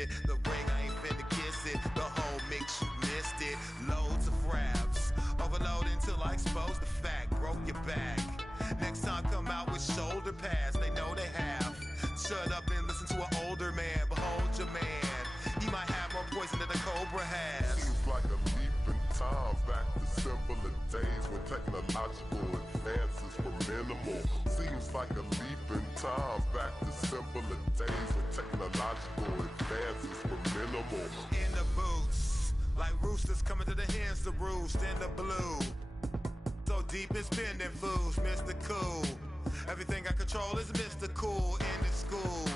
it. The ring, I ain't finna kiss it. The whole mix, you missed it. Loads of raps, overload until I expose the fact. Broke your back. Next time come out with shoulder pads, they know they have. Shut up and listen to an older man. Behold your man, he might have more poison than a cobra has. Seems like a leap in time back to simpler days when technological advances were minimal. Seems like a leap in time back to simpler days when technological advances were minimal. In the boots, like roosters coming to the hens to roost in the blue. So deep in spending fools, Mr. Cool. Everything I control is Mr. Cool in the school.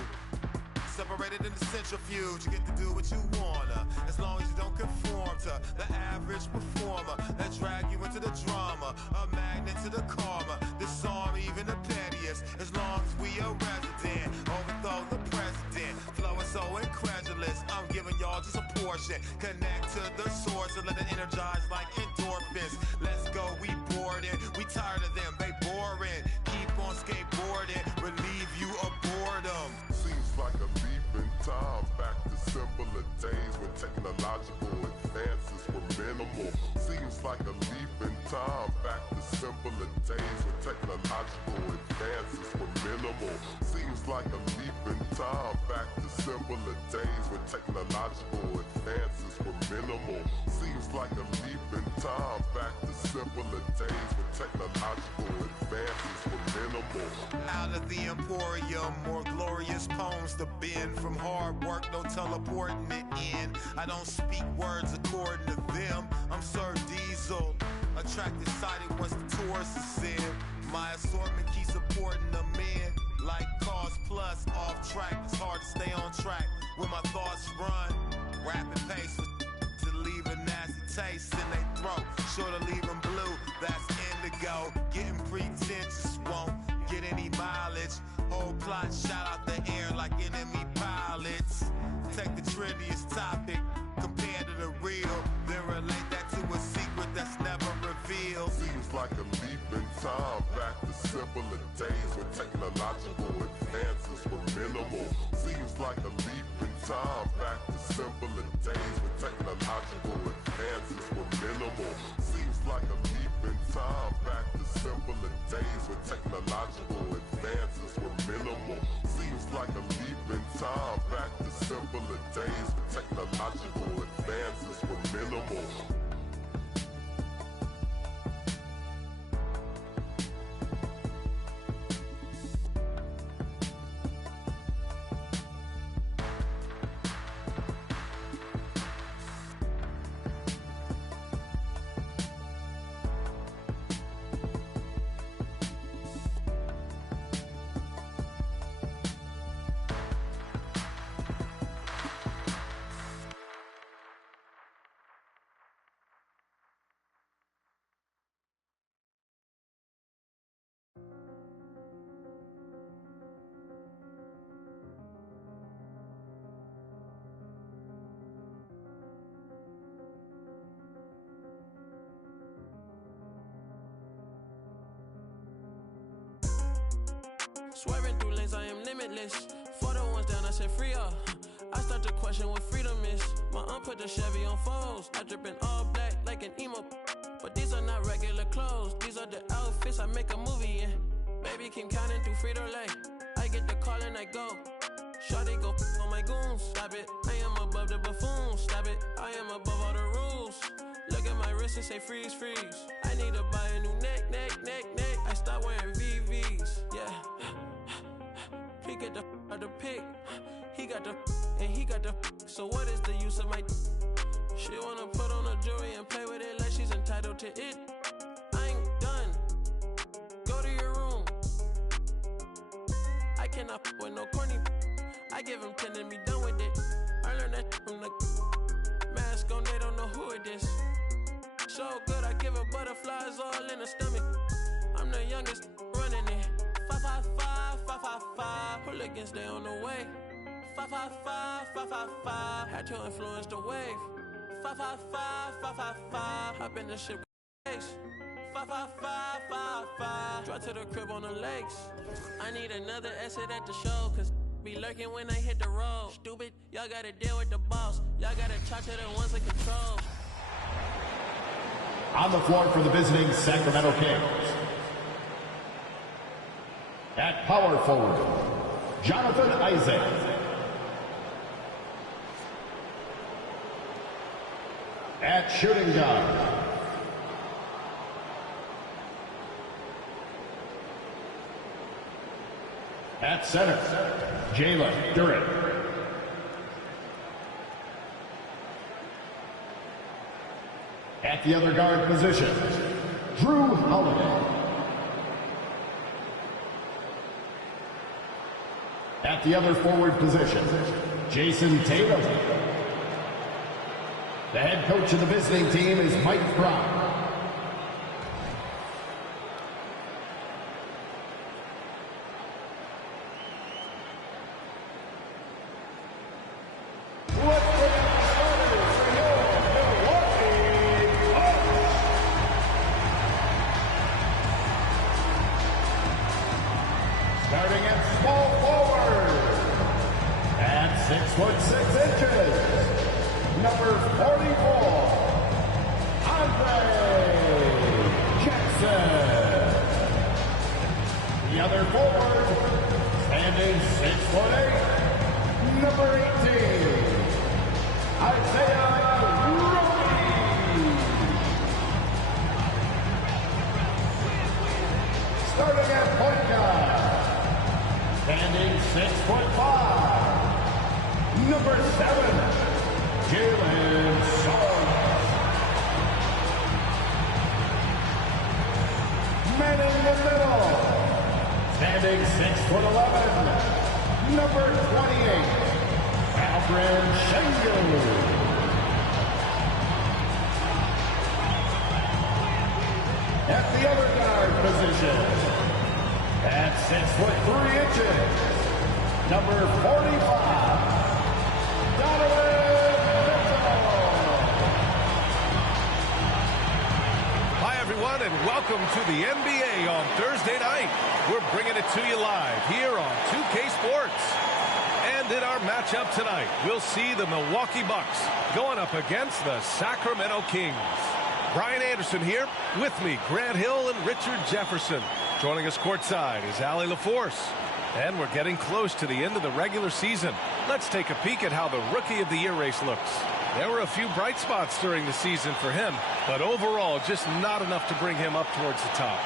Separated in the centrifuge, you get to do what you wanna, as long as you don't conform to the average performer that drag you into the drama, a magnet to the karma, disarm even the pettiest, as long as we a resident, overthrow the president, flowing so incredulous, I'm giving y'all just a portion, connect to the source and let it energize like endorphins, let's go, we bored it, we tired of them, they boring, keep on skateboarding, relieve you of boredom. Seems like a leap in time back to simpler days when technological advances were minimal. Seems like a leap in time back to simpler days when technological advances were minimal. Seems like a leap in time back to simpler days when technological advances were minimal. Seems like a leap in time back to simpler days when technological advances were minimal. Out of the emporium, more glorious poems to bend. From hard work, no teleporting it in. I don't speak words according to them. I'm Sir Diesel, attracted sighted once the tourist is in. My assortment keeps supporting the men. Like Cars Plus, off track, it's hard to stay on track. When my thoughts run, rapid pace to leave a nasty taste in their throat. Sure to leave them blue, that's indigo. Getting pretentious won't get any mileage. Whole plot shot out the air like enemy pilots. Take the trendiest topic, compare to the real, then relate that to a secret that's never revealed. Seems like a leap in time back to simpler days when technological advances were minimal. Seems like a leap in time back to simpler days when technological advances were minimal. Seems like a leap in time back to simpler days when technological advances were minimal. Seems like a leap in time back to simpler days when technological advances were minimal. Swerving through lanes, I am limitless. For the ones down, I said free up. I start to question what freedom is. My aunt put the Chevy on foes. I drip in all black like an emo. But these are not regular clothes. These are the outfits I make a movie in. Baby, keep counting through Frito-Lay. I get the call and I go. Shawty go on my goons. Stop it, I am above the buffoons. Stop it, I am above all the rules. Look at my wrist and say freeze, freeze. I need to buy a new neck. I start wearing VVs, yeah. He get the out the pick. He got the and he got the. So what is the use of my? She wanna put on a jewelry and play with it like she's entitled to it. I ain't done. Go to your room. I cannot with no corny. I give him 10 and be done with it. I learned that from the mask on. They don't know who it is. So good, I give her butterflies all in the stomach. I'm the youngest running it. 555, 555. Hooligans, they on the way. 555, 555. Had to influence the wave. 555, 555. Hop in the ship with 555, 555. Drive to the crib on the lakes. I need another exit at the show, cause Be lurking when I hit the road. Stupid, y'all gotta deal with the boss. Y'all gotta talk to the ones in control. On the floor for the visiting Sacramento Kings. At power forward, Jonathan Isaac. At shooting guard, at center, Jalen Duren. At the other guard position, Drew Holiday. At the other forward position, Jason Tatum. The head coach of the visiting team is Mike Brown. Let's get started for your Milwaukee Bucks. Starting at small forward at 6'6" number 44, Andre Jackson. The other forward, standing 6'8", number 18, Isaiah Roby. Starting at point guard, standing 6'5", number 7, Jalen Suggs. Man in the middle, standing 6'11", number 28, Alfred Schengen. At the other guard position, at 6'3", number 45, Hi, everyone, and welcome to the NBA on Thursday night. We're bringing it to you live here on 2K Sports. And in our matchup tonight, we'll see the Milwaukee Bucks going up against the Sacramento Kings. Brian Anderson here. With me, Grant Hill and Richard Jefferson. Joining us courtside is Allie LaForce. And we're getting close to the end of the regular season. Let's take a peek at how the Rookie of the Year race looks. There were a few bright spots during the season for him, but overall just not enough to bring him up towards the top.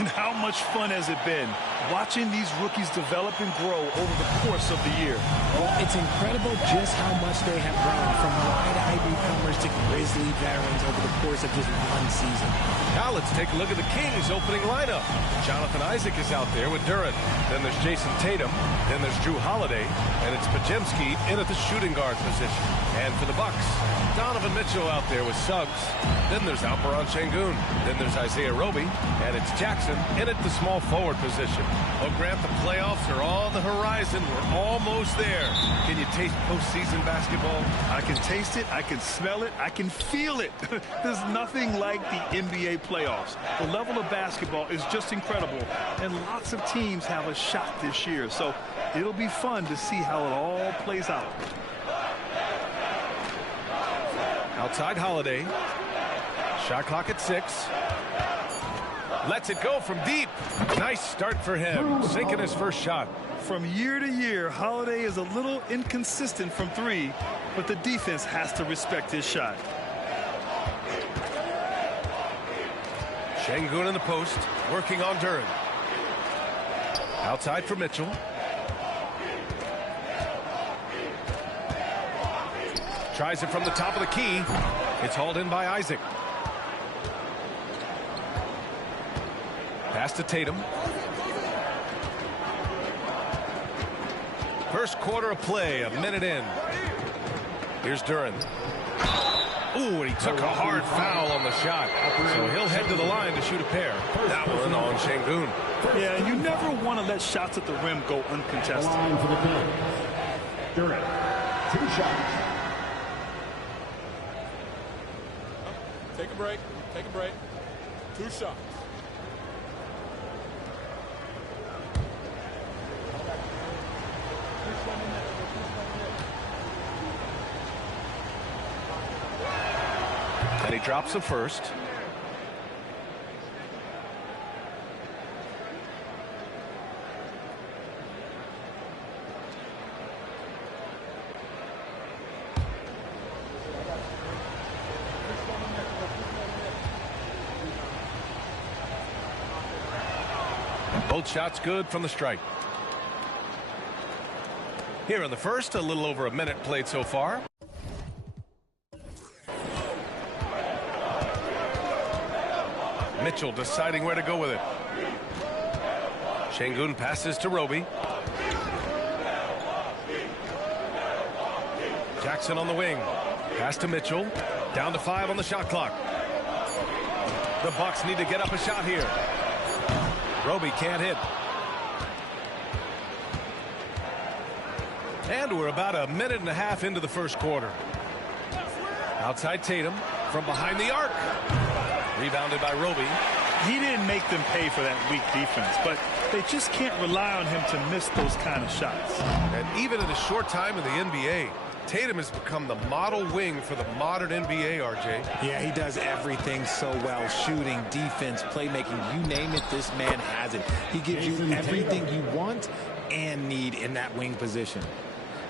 And how much fun has it been watching these rookies develop and grow over the course of the year? Well, it's incredible just how much they have grown from wide-eyed newcomers to grizzly veterans over the course of just one season. Now let's take a look at the Kings' opening lineup. Jonathan Isaac is out there with Duren. Then there's Jason Tatum. Then there's Drew Holiday. And it's Pajemski in at the shooting guard position. And for the Bucks, Donovan Mitchell out there with Suggs. Then there's Alperen Şengün. Then there's Isaiah Roby. And it's Jackson in at the small forward position. Well, Grant, the playoffs are on the horizon. We're almost there. Can you taste postseason basketball? I can taste it, I can smell it, I can feel it. There's nothing like the NBA playoffs. The level of basketball is just incredible, and lots of teams have a shot this year. So it'll be fun to see how it all plays out. Outside Holiday. Shot clock at 6. Lets it go from deep. Nice start for him, sinking his first shot. From year to year, Holiday is a little inconsistent from 3, but the defense has to respect his shot. Şengün in the post, working on Duren. Outside for Mitchell. Tries it from the top of the key. It's hauled in by Isaac. Pass to Tatum. First quarter of play, a minute in. Here's Duren. Ooh, and he took a hard foul on the shot. So he'll head to the line to shoot a pair. That one on Şengün. Yeah, you never want to let shots at the rim go uncontested. Line for the Kings. Duren, 2 shots. Take a break. Take a break. 2 shots. And he drops the first. Both shots good from the strike. Here in the first, a little over a minute played so far. Mitchell deciding where to go with it. Şengün passes to Roby. Jackson on the wing. Pass to Mitchell. Down to 5 on the shot clock. The Bucks need to get up a shot here. Roby can't hit. And we're about a minute and a half into the first quarter. Outside Tatum from behind the arc. Rebounded by Roby. He didn't make them pay for that weak defense, but they just can't rely on him to miss those kind of shots. And even in a short time in the NBA, Tatum has become the model wing for the modern NBA, RJ. Yeah, he does everything so well. Shooting, defense, playmaking, you name it, this man has it. He gives you everything you want and need in that wing position.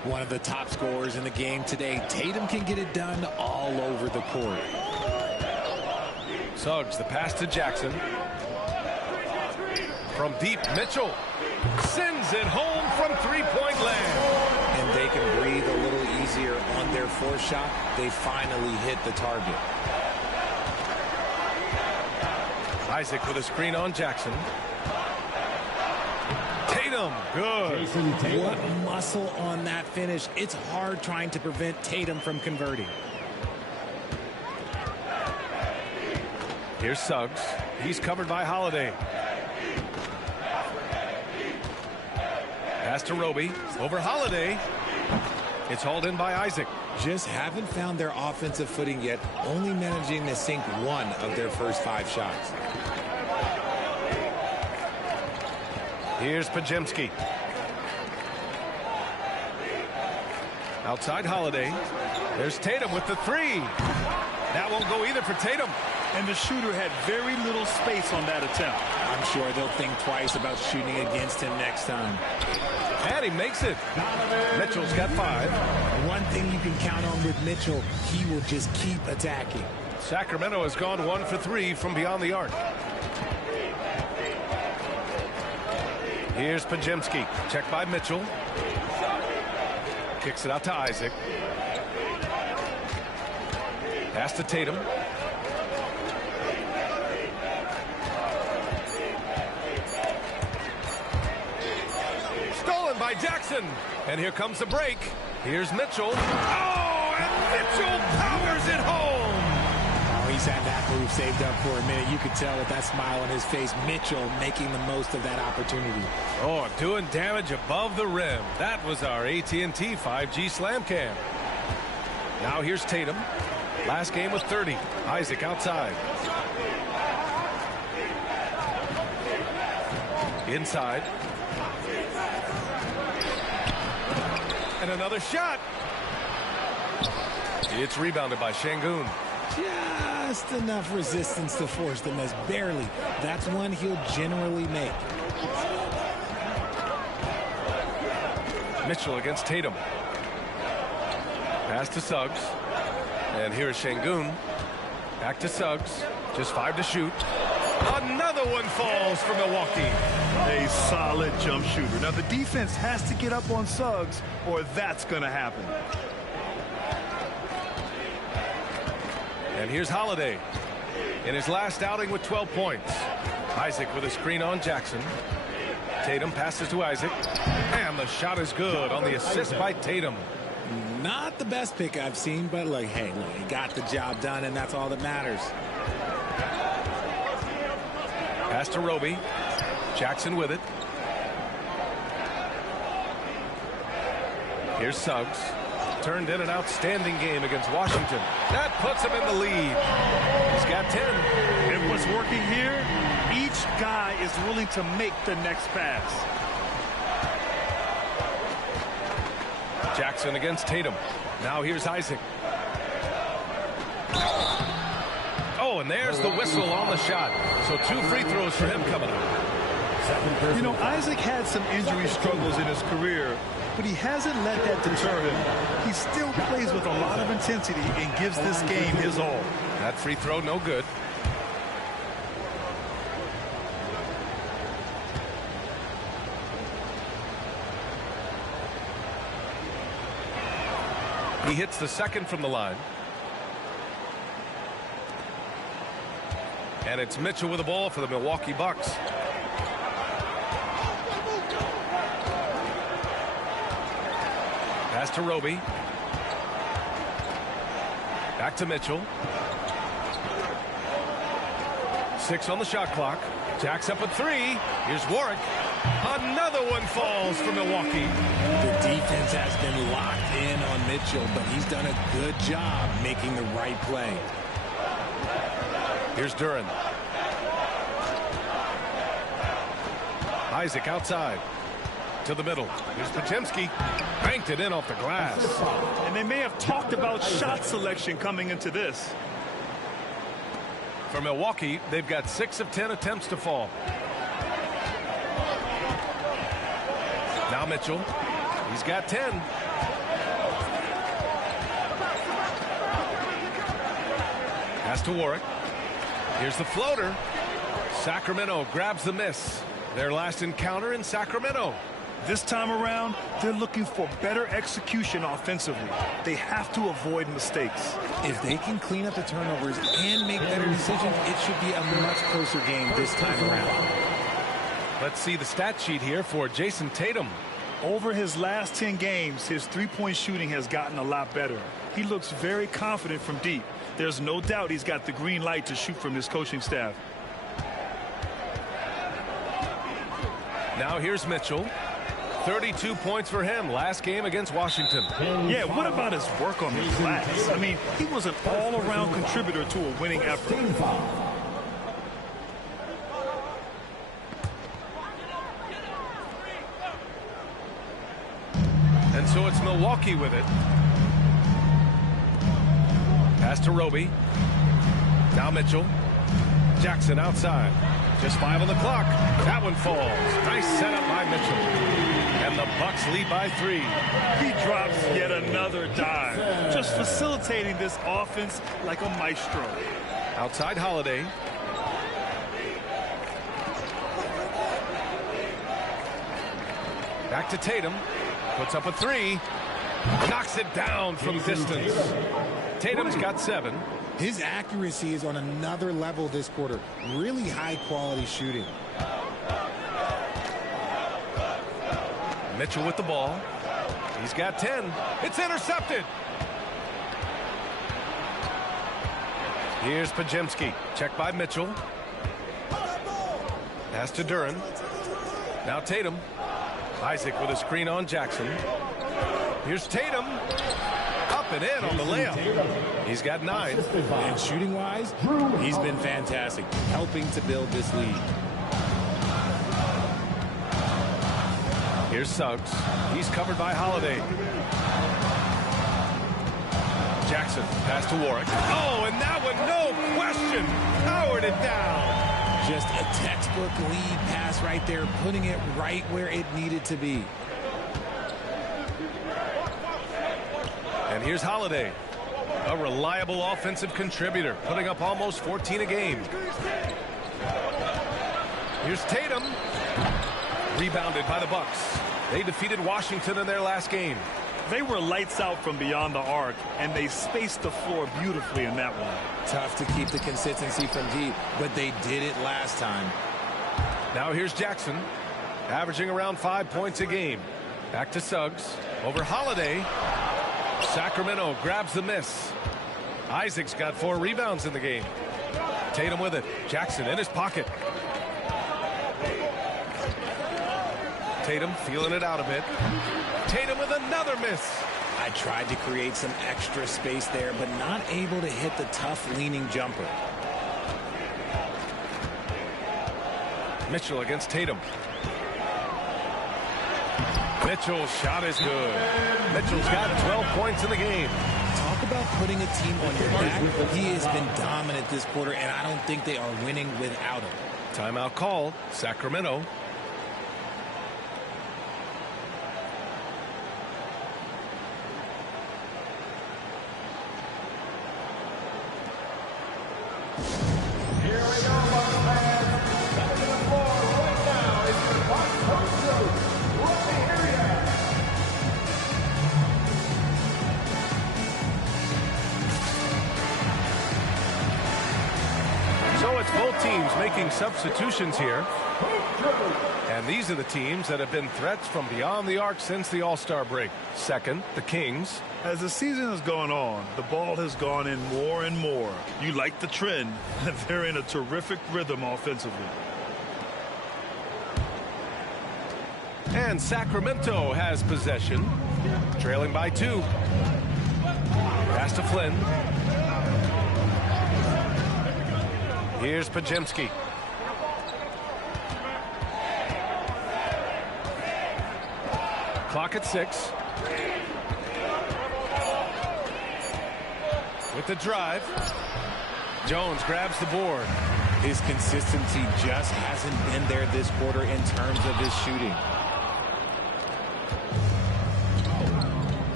One of the top scorers in the game today. Tatum can get it done all over the court. Suggs, the pass to Jackson. From deep, Mitchell sends it home from three-point land. And they can breathe a little easier on their fourth shot. They finally hit the target. Isaac with a screen on Jackson. Tatum, good. What muscle on that finish. It's hard trying to prevent Tatum from converting. Here's Suggs. He's covered by Holiday. Pass to Roby. Over Holiday. It's hauled in by Isaac. Just haven't found their offensive footing yet, only managing to sink one of their first 5 shots. Here's Pajemski. Outside Holiday. There's Tatum with the 3. That won't go either for Tatum. And the shooter had very little space on that attempt. I'm sure they'll think twice about shooting against him next time. And he makes it. Mitchell's got 5. One thing you can count on with Mitchell, he will just keep attacking. Sacramento has gone 1 for 3 from beyond the arc. Here's Pajemski. Checked by Mitchell. Kicks it out to Isaac. Pass to Tatum. Stolen by Jackson. And here comes the break. Here's Mitchell. Oh, and Mitchell powers it home. Oh, he's had that move saved up for a minute. You could tell with that smile on his face, Mitchell making the most of that opportunity. Oh, doing damage above the rim. That was our AT&T 5G Slam Cam. Now here's Tatum. Last game with 30. Isaac outside. Inside. And another shot. It's rebounded by Şengün. Just enough resistance to force the miss. Barely. That's one he'll generally make. Mitchell against Tatum. Pass to Suggs. And here is Şengün. Back to Suggs. Just 5 to shoot. Another one falls for Milwaukee. A solid jump shooter. Now the defense has to get up on Suggs or that's going to happen. And here's Holiday in his last outing with 12 points. Isaac with a screen on Jackson. Tatum passes to Isaac. And the shot is good on the assist by Tatum. Not the best pick I've seen, but look, hey, look, he got the job done, and that's all that matters. Pass to Roby. Jackson with it. Here's Suggs. Turned in an outstanding game against Washington. That puts him in the lead. He's got 10. And what's working here, each guy is willing to make the next pass. Jackson against Tatum. Now here's Isaac. Oh, and there's the whistle on the shot. So 2 free throws for him coming up. You know, Isaac had some injury struggles in his career, but he hasn't let that deter him. He still plays with a lot of intensity and gives this game his all. That free throw, no good. He hits the second from the line. And it's Mitchell with the ball for the Milwaukee Bucks. Pass to Roby. Back to Mitchell. 6 on the shot clock. Jacks up a 3. Here's Warwick. Another one falls for Milwaukee. The defense has been locked in on Mitchell, but he's done a good job making the right play. Here's Duran. Isaac outside. To the middle. Here's Podziemski. Banked it in off the glass. And they may have talked about shot selection coming into this. For Milwaukee, they've got 6 of 10 attempts to fall. Now Mitchell. He's got 10. Pass to Warwick. Here's the floater. Sacramento grabs the miss. Their last encounter in Sacramento. This time around, they're looking for better execution offensively. They have to avoid mistakes. If they can clean up the turnovers and make better decisions, it should be a much closer game this time around. Let's see the stat sheet here for Jason Tatum. Over his last 10 games, his three-point shooting has gotten a lot better. He looks very confident from deep. There's no doubt he's got the green light to shoot from his coaching staff. Now here's Mitchell. 32 points for him last game against Washington. Yeah, what about his work on the glass? I mean, he was an all-around contributor to a winning effort. And so it's Milwaukee with it. Pass to Roby. Now Mitchell. Jackson outside. Just 5 on the clock. That one falls. Nice setup by Mitchell. And the Bucks lead by 3. He drops yet another dive. Just facilitating this offense like a maestro. Outside Holiday. Back to Tatum. Puts up a 3. Knocks it down from distance. Tatum's got 7. His accuracy is on another level this quarter. Really high quality shooting. Mitchell with the ball. He's got 10. It's intercepted. Here's Podziemski. Checked by Mitchell. Pass to Duran. Now Tatum. Isaac with a screen on Jackson. Here's Tatum. Up and in on the layup. He's got 9. And shooting-wise, he's been fantastic, helping to build this lead. Here's Suggs. He's covered by Holiday. Jackson, pass to Warwick. Oh, and that one, no question, powered it down. Just a textbook lead pass right there, putting it right where it needed to be. And here's Holiday, a reliable offensive contributor, putting up almost 14 a game. Here's Tatum. Rebounded by the Bucks. They defeated Washington in their last game. They were lights out from beyond the arc, and they spaced the floor beautifully in that one. Tough to keep the consistency from deep, but they did it last time. Now here's Jackson, averaging around 5 points a game. Back to Suggs. Over Holiday. Sacramento grabs the miss. Isaac's got 4 rebounds in the game. Tatum with it. Jackson in his pocket. Tatum feeling it out a bit. Tatum with another miss. I tried to create some extra space there, but not able to hit the tough leaning jumper. Mitchell against Tatum. Mitchell's shot is good. Mitchell's got 12 points in the game. Talk about putting a team on your back. He has been dominant this quarter, and I don't think they are winning without him. Timeout called, Sacramento. Here we go, Bucks fans. Coming to the floor right now is your Bucks coach, let me hear ya. So it's both teams making substitutions here. And these are the teams that have been threats from beyond the arc since the All-Star break. Second, the Kings. As the season has gone on, the ball has gone in more and more. You like the trend. They're in a terrific rhythm offensively. And Sacramento has possession, trailing by 2. Pass to Flynn. Here's Pajemski. Clock at 6. With the drive. Jones grabs the board. His consistency just hasn't been there this quarter in terms of his shooting.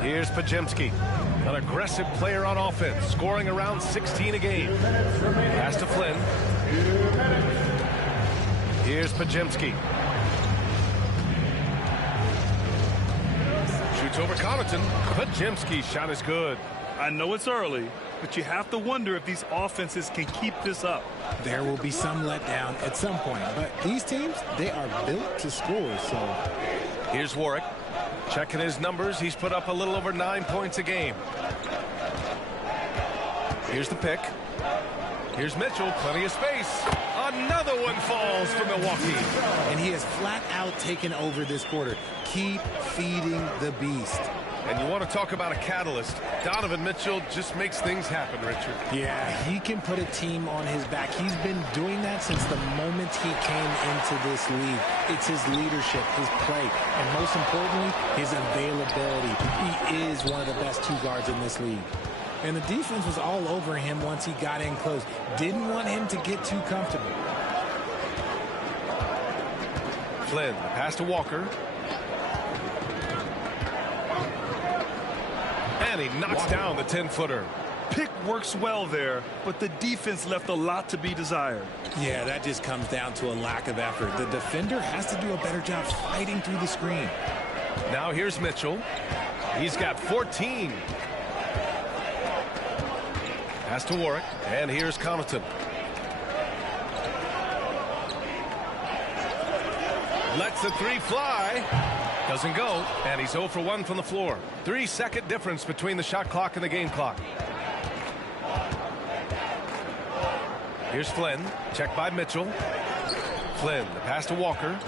Here's Pajemski, an aggressive player on offense, scoring around 16 a game. Pass to Flynn. Here's Pajemski. Shoots over Connaughton. Pajemski's shot is good. I know it's early, but you have to wonder if these offenses can keep this up. There will be some letdown at some point, but these teams, they are built to score, so. Here's Warwick. Checking his numbers, he's put up a little over 9 points a game. Here's the pick. Here's Mitchell, plenty of space. Another one falls for Milwaukee. And he has flat out taken over this quarter. Keep feeding the beast. And you want to talk about a catalyst. Donovan Mitchell just makes things happen, Richard. Yeah, he can put a team on his back. He's been doing that since the moment he came into this league. It's his leadership, his play, and most importantly, his availability. He is one of the best 2 guards in this league. And the defense was all over him once he got in close. Didn't want him to get too comfortable. Flynn, pass to Walker. And he knocks down the 10-footer. Pick works well there, but the defense left a lot to be desired. Yeah, that just comes down to a lack of effort. The defender has to do a better job fighting through the screen. Now here's Mitchell. He's got 14. Pass to Warwick, and here's Connaughton. Lets the 3 fly. Doesn't go, and he's 0 for 1 from the floor. 3-second difference between the shot clock and the game clock. Here's Flynn, checked by Mitchell. Flynn, the pass to Walker.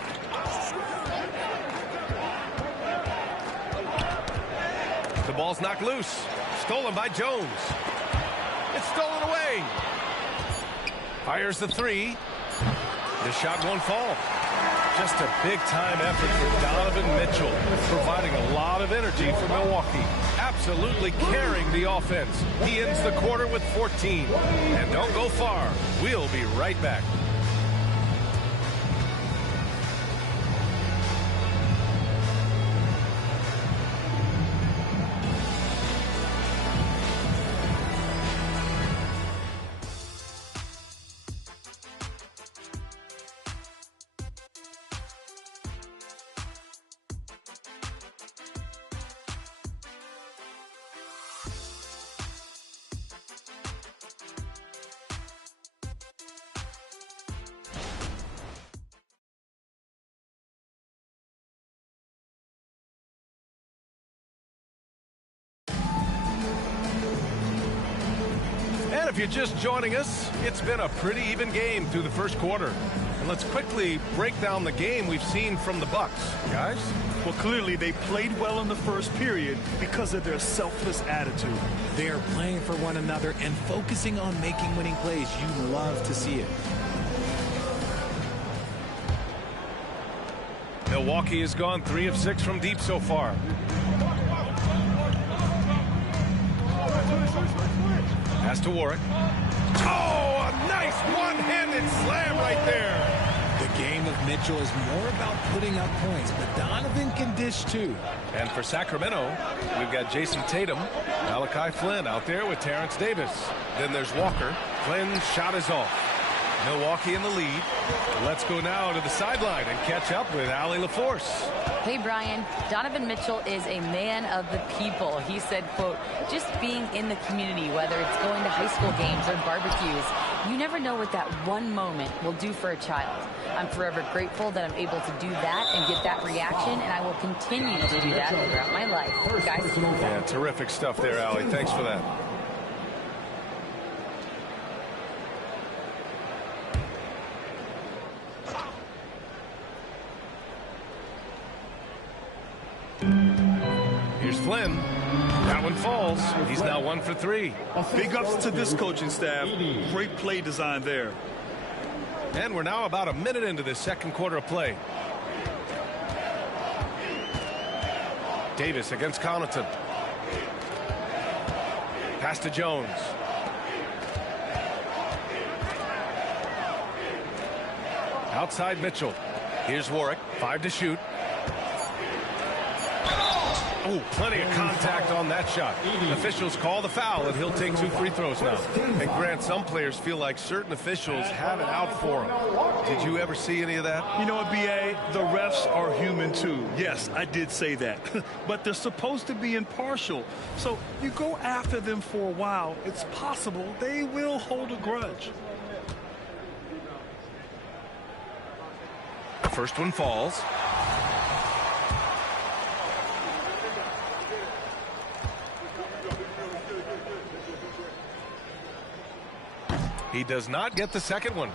The ball's knocked loose. Stolen by Jones. It's stolen away. Fires the 3. The shot won't fall. Just a big-time effort for Donovan Mitchell, providing a lot of energy for Milwaukee. Absolutely carrying the offense. He ends the quarter with 14. And don't go far. We'll be right back. If you're just joining us, it's been a pretty even game through the first quarter. And let's quickly break down the game we've seen from the Bucks. Guys? Well, clearly they played well in the first period because of their selfless attitude. They are playing for one another and focusing on making winning plays. You love to see it. Milwaukee has gone 3 of 6 from deep so far. Pass to Warwick. Oh, a nice one-handed slam right there. The game of Mitchell is more about putting up points, but Donovan can dish too. And for Sacramento, we've got Jason Tatum, Malachi Flynn out there with Terrence Davis. Then there's Walker. Flynn's shot is off. Milwaukee in the lead. Let's go now to the sideline and catch up with Allie LaForce. Hey, Brian. Donovan Mitchell is a man of the people. He said, quote, just being in the community, whether it's going to high school games or barbecues, you never know what that one moment will do for a child. I'm forever grateful that I'm able to do that and get that reaction, and I will continue to do that throughout my life. Guys. Yeah, terrific stuff there, Allie. Thanks for that. Here's Flynn. That one falls. He's now 1 for 3. Big ups to this coaching staff. Great play design there. And we're now about a minute into this second quarter of play. Davis against Connaughton. Pass to Jones. Outside Mitchell. Here's Warwick. 5 to shoot. Oh, plenty of contact on that shot. Officials call the foul, and he'll take 2 free throws now. And Grant, some players feel like certain officials have it out for them. Did you ever see any of that? You know what, B.A.? The refs are human, too. Yes, I did say that. But they're supposed to be impartial. So you go after them for a while, it's possible they will hold a grudge. The first one falls. He does not get the second one.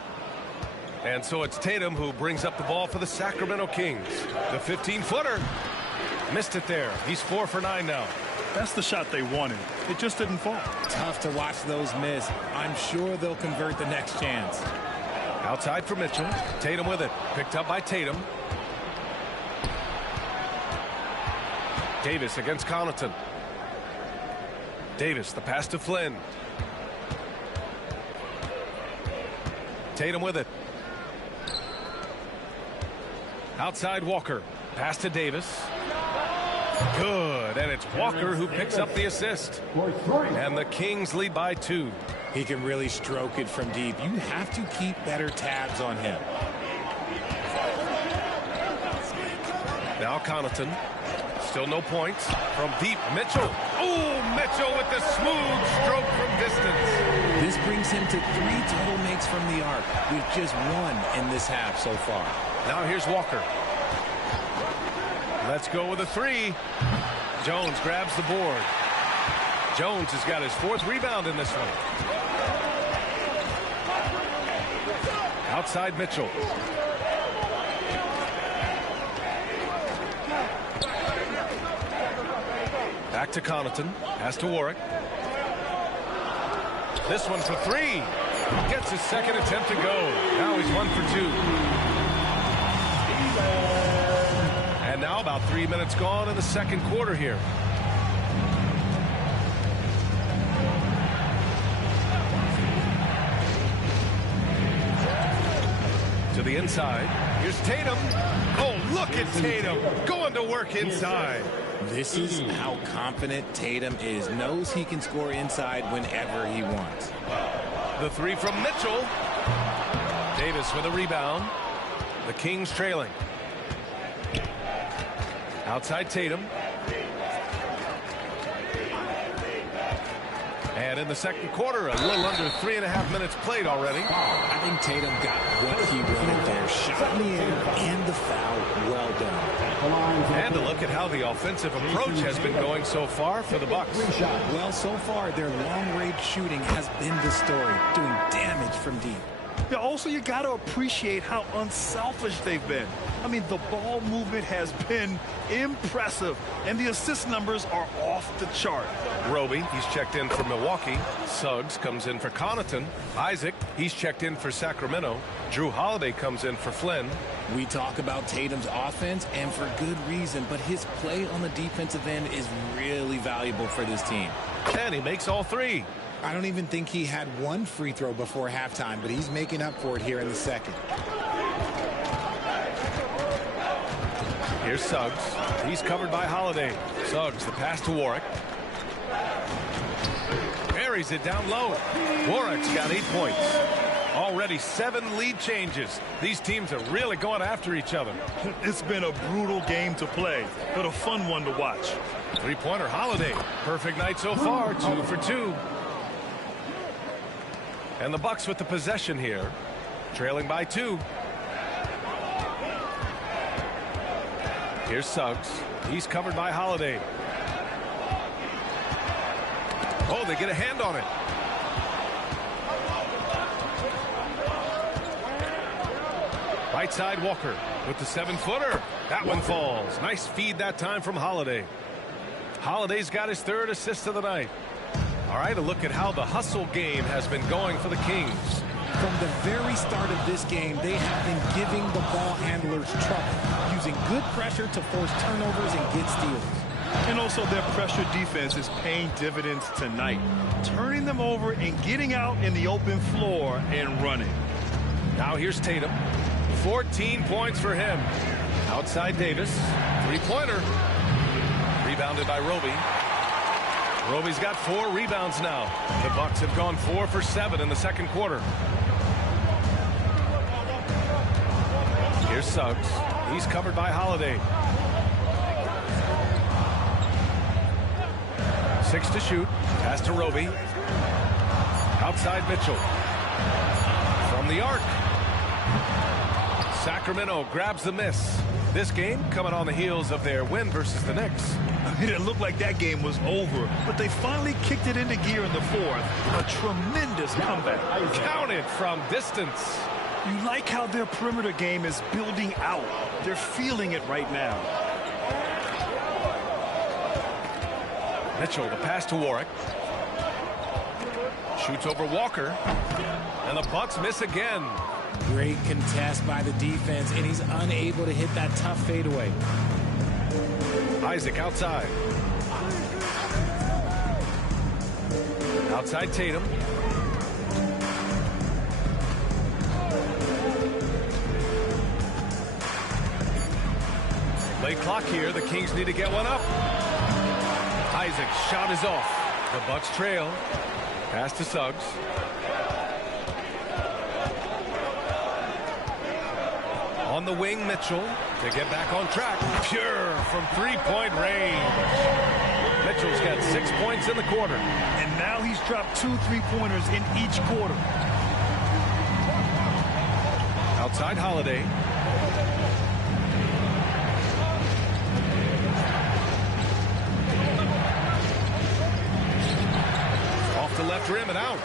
And so it's Tatum who brings up the ball for the Sacramento Kings. The 15-footer. Missed it there. He's 4 for 9 now. That's the shot they wanted. It just didn't fall. Tough to watch those miss. I'm sure they'll convert the next chance. Outside for Mitchell. Tatum with it. Picked up by Tatum. Davis against Connaughton. Davis, the pass to Flynn. Tatum with it. Outside Walker. Pass to Davis. Good. And it's Walker who picks up the assist. And the Kings lead by 2. He can really stroke it from deep. You have to keep better tabs on him. Now Connaughton. Still no points. From deep, Mitchell. Oh, Mitchell with the smooth stroke from distance. This brings him to 3 total makes from the arc, with just 1 in this half so far. Now here's Walker. Let's go with a 3. Jones grabs the board. Jones has got his 4th rebound in this one. Outside Mitchell. Back to Connaughton. Pass to Warwick. This one for 3. Gets his second attempt to go. Now he's 1 for 2. And now about 3 minutes gone in the second quarter here. To the inside. Here's Tatum. Oh, look at Tatum going to work inside. This is how confident Tatum is. Knows he can score inside whenever he wants. The 3 from Mitchell. Davis with a rebound. The Kings trailing. Outside Tatum. And in the second quarter, a little under 3.5 minutes played already. I think Tatum got what he wanted there. Shot in the air and the foul. Well done. And a look at how the offensive approach has been going so far for the Bucks. Well, so far, their long-range shooting has been the story, doing damage from deep. Yeah, also, you got to appreciate how unselfish they've been. I mean, the ball movement has been impressive, and the assist numbers are off the chart. Roby, he's checked in for Milwaukee. Suggs comes in for Connaughton. Isaac, he's checked in for Sacramento. Drew Holiday comes in for Flynn. We talk about Tatum's offense, and for good reason, but his play on the defensive end is really valuable for this team. And he makes all 3. I don't even think he had one free throw before halftime, but he's making up for it here in the second. Here's Suggs. He's covered by Holiday. Suggs, the pass to Warwick. Buries it down low. Warwick's got 8 points. Already 7 lead changes. These teams are really going after each other. It's been a brutal game to play, but a fun one to watch. Three-pointer Holiday. Perfect night so far. 2 for 2. And the Bucks with the possession here. Trailing by 2. Here's Suggs. He's covered by Holiday. Oh, they get a hand on it. Right side Walker with the 7-footer. That one falls. Nice feed that time from Holiday. Holiday's got his 3rd assist of the night. All right, a look at how the hustle game has been going for the Kings. From the very start of this game, they have been giving the ball handlers trouble, using good pressure to force turnovers and get steals. And also their pressure defense is paying dividends tonight, turning them over and getting out in the open floor and running. Now here's Tatum. 14 points for him. Outside Davis. Three-pointer. Rebounded by Roby. Roby's got 4 rebounds now. The Bucks have gone 4 for 7 in the second quarter. Here's Suggs. He's covered by Holiday. 6 to shoot. Pass to Roby. Outside Mitchell. From the arc. Sacramento grabs the miss. This game coming on the heels of their win versus the Knicks. It looked like that game was over, but they finally kicked it into gear in the 4th. A tremendous comeback. Counted from distance. You like how their perimeter game is building out. They're feeling it right now. Mitchell, the pass to Warwick. Shoots over Walker. And the Bucks miss again. Great contest by the defense, and he's unable to hit that tough fadeaway. Isaac outside. Outside Tatum. Late clock here. The Kings need to get one up. Isaac's shot is off. The Bucks trail. Pass to Suggs. On the wing, Mitchell to get back on track. Pure from 3-point range. Mitchell's got 6 points in the quarter. And now he's dropped 2 3-pointers in each quarter. Outside Holiday. Off the left rim and out.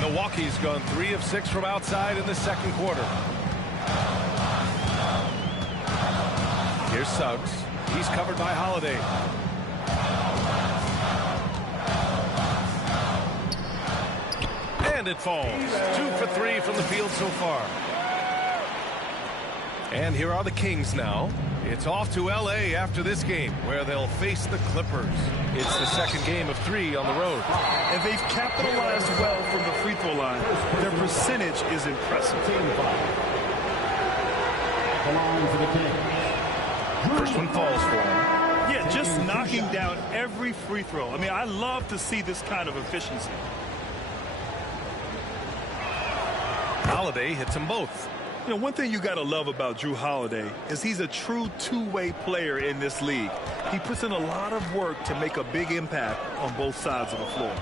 Milwaukee's gone 3 of 6 from outside in the second quarter. Here's Suggs. He's covered by Holiday. And it falls. 2 for 3 from the field so far. And here are the Kings now. It's off to L.A. after this game, where they'll face the Clippers. It's the second game of 3 on the road. And they've capitalized well from the free throw line. Their percentage is impressive. First one falls for him. Yeah, just knocking down every free throw. I mean, I love to see this kind of efficiency. Holiday hits them both. You know, one thing you got to love about Jrue Holiday is he's a true two-way player in this league. He puts in a lot of work to make a big impact on both sides of the floor.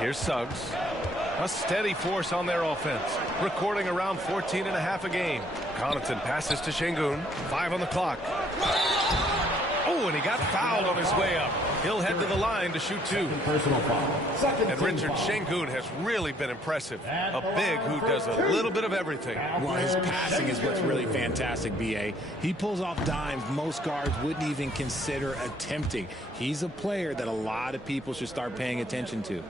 Here's Suggs. A steady force on their offense, recording around 14.5 a game. Connaughton passes to Şengün. 5 on the clock. Oh, and he got fouled on his way up. He'll head to the line to shoot 2. And Richard Şengün has really been impressive. A big who does a little bit of everything. Well, his passing is what's really fantastic, B.A. He pulls off dimes most guards wouldn't even consider attempting. He's a player that a lot of people should start paying attention to.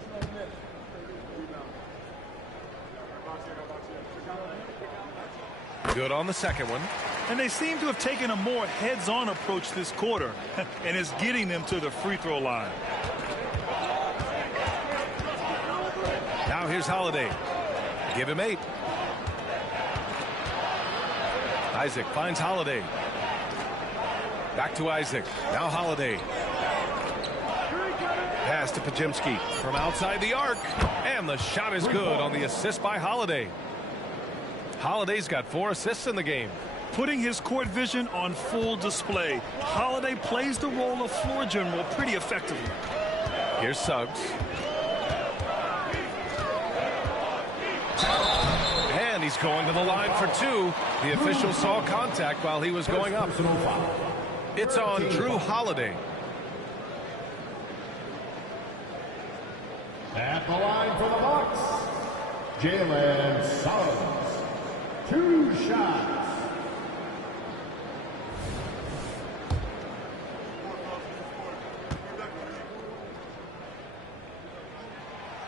Good on the second one. And they seem to have taken a more heads-on approach this quarter, and it's getting them to the free throw line. Now here's Holiday. Give him 8. Isaac finds Holiday. Back to Isaac. Now Holiday. Pass to Pajimski from outside the arc. And the shot is good on the assist by Holiday. Holiday's got 4 assists in the game. Putting his court vision on full display. Holiday plays the role of floor general pretty effectively. Here's Suggs. And he's going to the line for 2. The official saw contact while he was going up. It's on Drew Holiday. At the line for the Bucks, Jalen Suggs. 2 shots.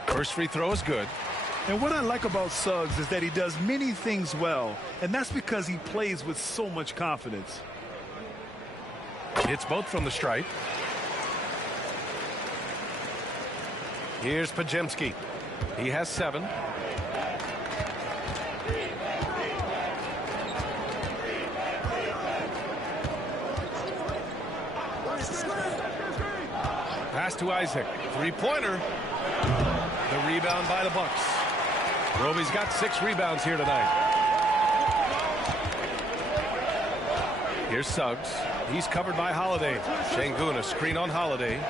First free throw is good. And what I like about Suggs is that he does many things well, and that's because he plays with so much confidence. Hits both from the stripe. Here's Pajimski. He has 7. Pass to Isaac. 3-pointer. The rebound by the Bucks. Roby's got 6 rebounds here tonight. Here's Suggs. He's covered by Holiday. Şengün, a screen on Holiday.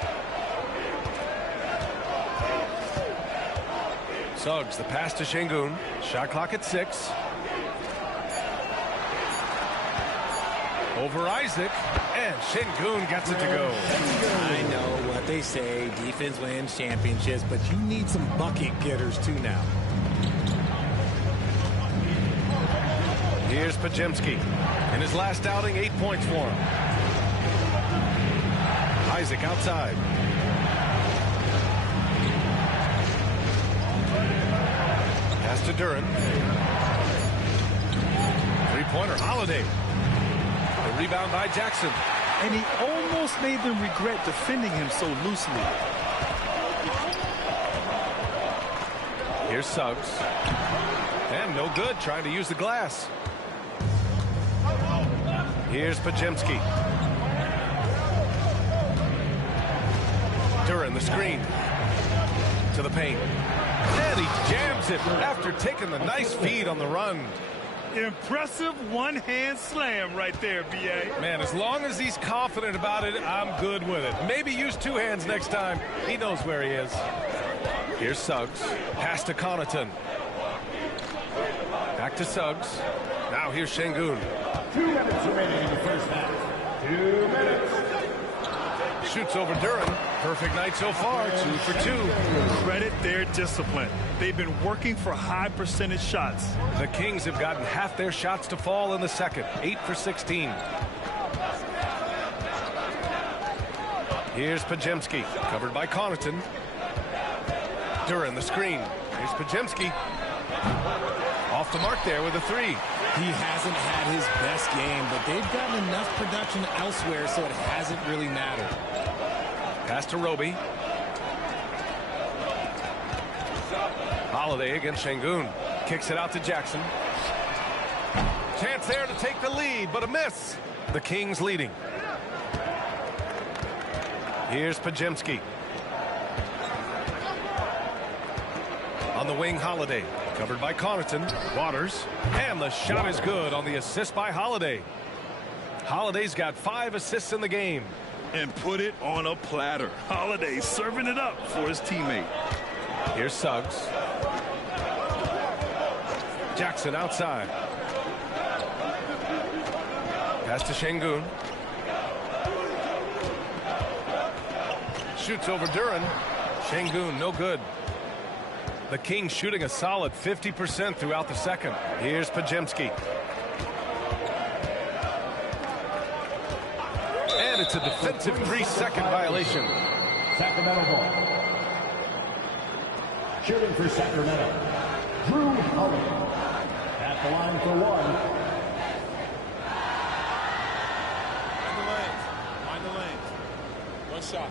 Suggs, the pass to Şengün. Shot clock at 6. Over Isaac, and Şengün gets it to go. I know what they say, defense wins championships, but you need some bucket getters too now. Here's Pajimski. In his last outing, 8 points for him. Isaac outside. Pass to Duren. 3-pointer, Holiday. The rebound by Jackson. And he almost made them regret defending him so loosely. Here's Suggs. And no good, trying to use the glass. Here's Pajimski. Duren, the screen. To the paint. And he jams it after taking the nice feed on the run. Impressive one-hand slam right there, B.A. Man, as long as he's confident about it, I'm good with it. Maybe use 2 hands next time. He knows where he is. Here's Suggs. Pass to Connaughton. Back to Suggs. Now here's Şengün. 2 minutes remaining in the first half. 2 minutes. Shoots over Duren. Perfect night so far. 2 for 2. Credit their discipline. They've been working for high percentage shots. The Kings have gotten half their shots to fall in the second. 8 for 16. Here's Pajimski. Covered by Connaughton. Duren, the screen. Here's Pajimski. Off the mark there with a 3. He hasn't had his best game, but they've gotten enough production elsewhere, so it hasn't really mattered. Pass to Roby. Holiday against Şengün. Kicks it out to Jackson. Chance there to take the lead, but a miss. The Kings leading. Here's Pajimski. On the wing, Holiday. Covered by Connaughton. Waters. And the shot is good on the assist by Holiday. Holiday's got 5 assists in the game. And put it on a platter. Holiday serving it up for his teammate. Here's Suggs. Jackson outside. Pass to Şengün. Shoots over Duren. Şengün, no good. The Kings shooting a solid 50% throughout the second. Here's Pajimski. And it's a defensive 3-second violation. Sacramento ball. Shooting for Sacramento, Drew Holiday. At the line for 1. shot.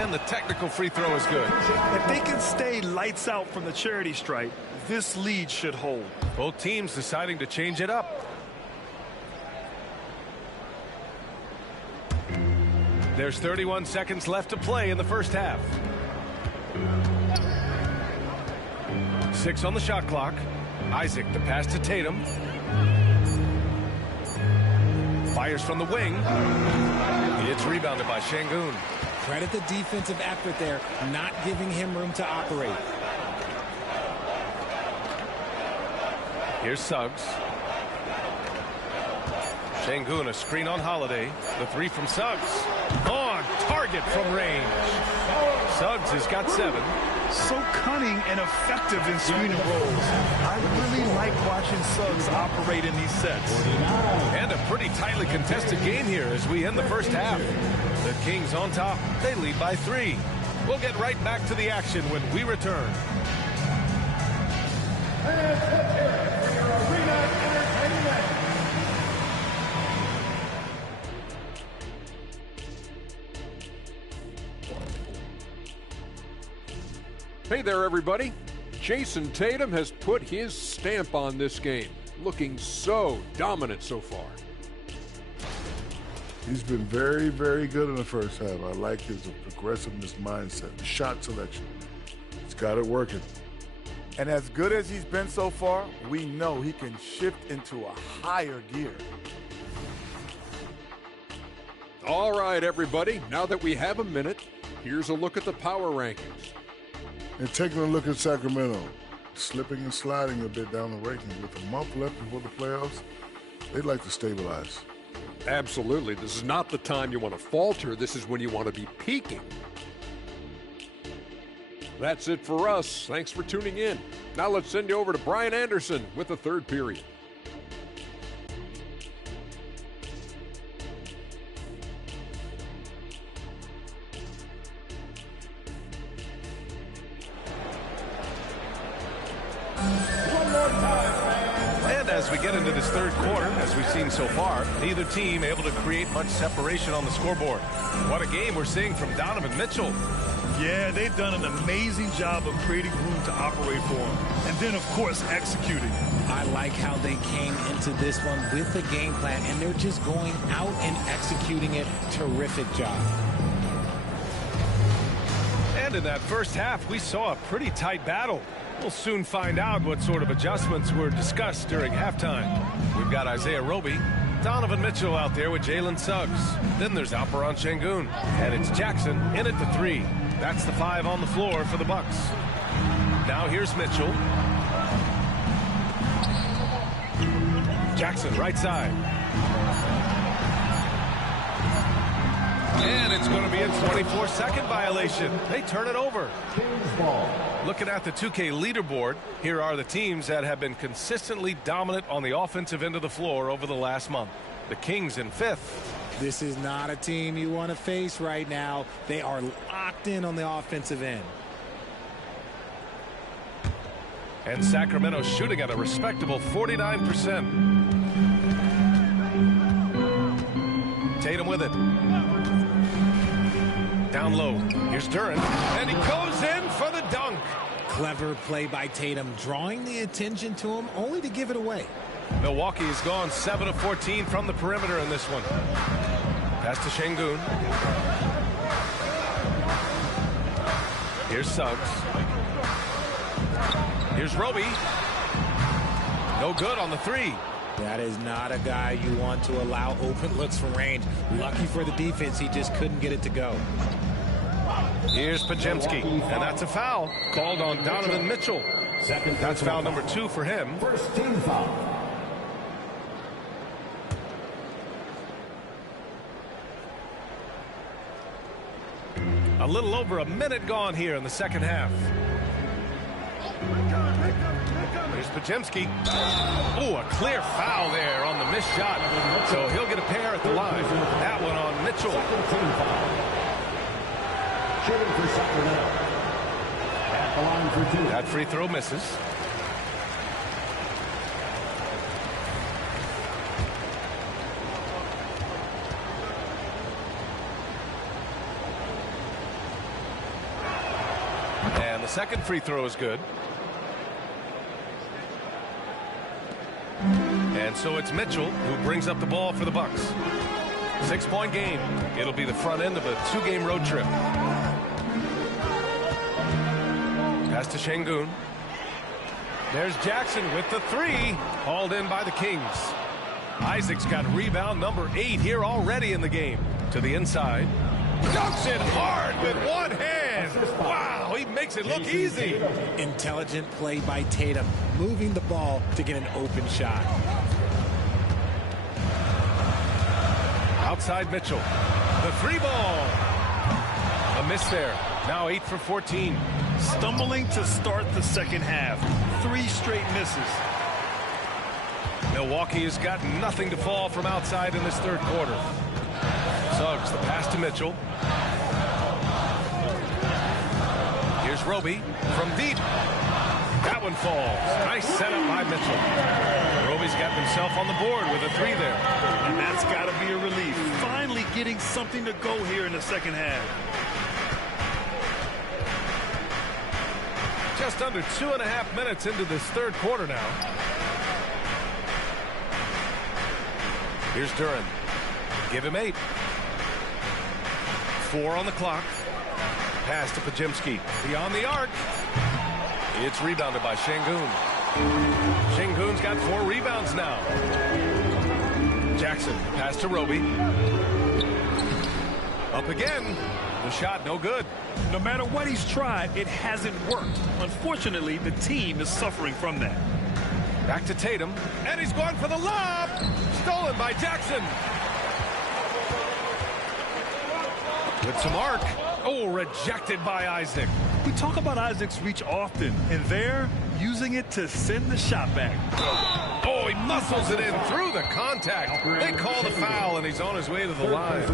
And the technical free throw is good. If they can stay lights out from the charity stripe, this lead should hold. Both teams deciding to change it up. There's 31 seconds left to play in the first half. 6 on the shot clock. Isaac, the pass to Tatum. Fires from the wing. It's rebounded by Şengün. Credit the defensive effort there, not giving him room to operate. Here's Suggs. Şengün, a screen on Holiday. The three from Suggs. On target from range. Suggs has got 7. So cunning and effective in screening roles. I really like watching Suggs operate in these sets. And a pretty tightly contested game here as we end the first half. The Kings on top. They lead by 3. We'll get right back to the action when we return. And let's hear it for your arena entertainment. Hey there, everybody. Jason Tatum has put his stamp on this game, looking so dominant so far. He's been very, very good in the first half. I like his aggressiveness mindset, shot selection. He's got it working. And as good as he's been so far, we know he can shift into a higher gear. All right, everybody, now that we have a minute, here's a look at the power rankings. And taking a look at Sacramento, slipping and sliding a bit down the ranking. With a month left before the playoffs, they'd like to stabilize. Absolutely. This is not the time you want to falter. This is when you want to be peaking. That's it for us. Thanks for tuning in. Now let's send you over to Brian Anderson with the third period. And as we get into this third quarter, as we've seen so far, neither team able to create much separation on the scoreboard. What a game we're seeing from Donovan Mitchell. Yeah, they've done an amazing job of creating room to operate for him. And then, of course, executing. I like how they came into this one with the game plan, and they're just going out and executing it. Terrific job. And in that first half, we saw a pretty tight battle. We'll soon find out what sort of adjustments were discussed during halftime. We've got Isaiah Roby, Donovan Mitchell out there with Jalen Suggs. Then there's Alperen Şengün. And it's Jackson in at the 3. That's the 5 on the floor for the Bucks. Now here's Mitchell. Jackson, right side. And it's going to be a 24-second violation. They turn it over. Looking at the 2K leaderboard, here are the teams that have been consistently dominant on the offensive end of the floor over the last month. The Kings in 5th. This is not a team you want to face right now. They are locked in on the offensive end. And Sacramento shooting at a respectable 49%. Tatum with it. Down low. Here's Duran. And he goes in for the dunk. Clever play by Tatum, drawing the attention to him, only to give it away. Milwaukee has gone 7 of 14 from the perimeter in this one. Pass to Şengün. Here's Suggs. Here's Roby. No good on the 3. That is not a guy you want to allow open looks from range. Lucky for the defense, he just couldn't get it to go. Here's Pajemski, and that's a foul called on Donovan Mitchell. That's foul number 2 for him. First team foul. A little over a minute gone here in the second half. Here's Pajemski. Oh, a clear foul there on the missed shot. So he'll get a pair at the line. That one on Mitchell. Second team foul. Shooting for Sacramento. At the line for 2. That free throw misses. And the second free throw is good. And so it's Mitchell who brings up the ball for the Bucks. 6-point game. It'll be the front end of a 2-game road trip. Pass to Şengün. There's Jackson with the 3. Hauled in by the Kings. Isaac's got rebound number 8 here already in the game. To the inside. Dunks it hard with one hand. Wow, he makes it look easy. Intelligent play by Tatum, moving the ball to get an open shot. Outside Mitchell. The 3 ball. A miss there. Now 8 for 14. Stumbling to start the second half. 3 straight misses. Milwaukee has got nothing to fall from outside in this third quarter. Suggs, the pass to Mitchell. Here's Roby from deep. That one falls. Nice setup by Mitchell. Roby's got himself on the board with a 3 there. And that's got to be a relief. Finally getting something to go here in the second half. Just under 2.5 minutes into this third quarter now. Here's Duren. Give him 8. 4 on the clock. Pass to Podziemski. Beyond the arc. It's rebounded by Şengün. Şengün's got 4 rebounds now. Jackson. Pass to Roby. Up again. The shot no good. No matter what he's tried, it hasn't worked. Unfortunately, the team is suffering from that. Back to Tatum. And he's going for the lob. Stolen by Jackson. With some arc. Oh, rejected by Isaac. We talk about Isaac's reach often, and they're using it to send the shot back. Oh, he muscles it in through the contact. They call the foul, and he's on his way to the line.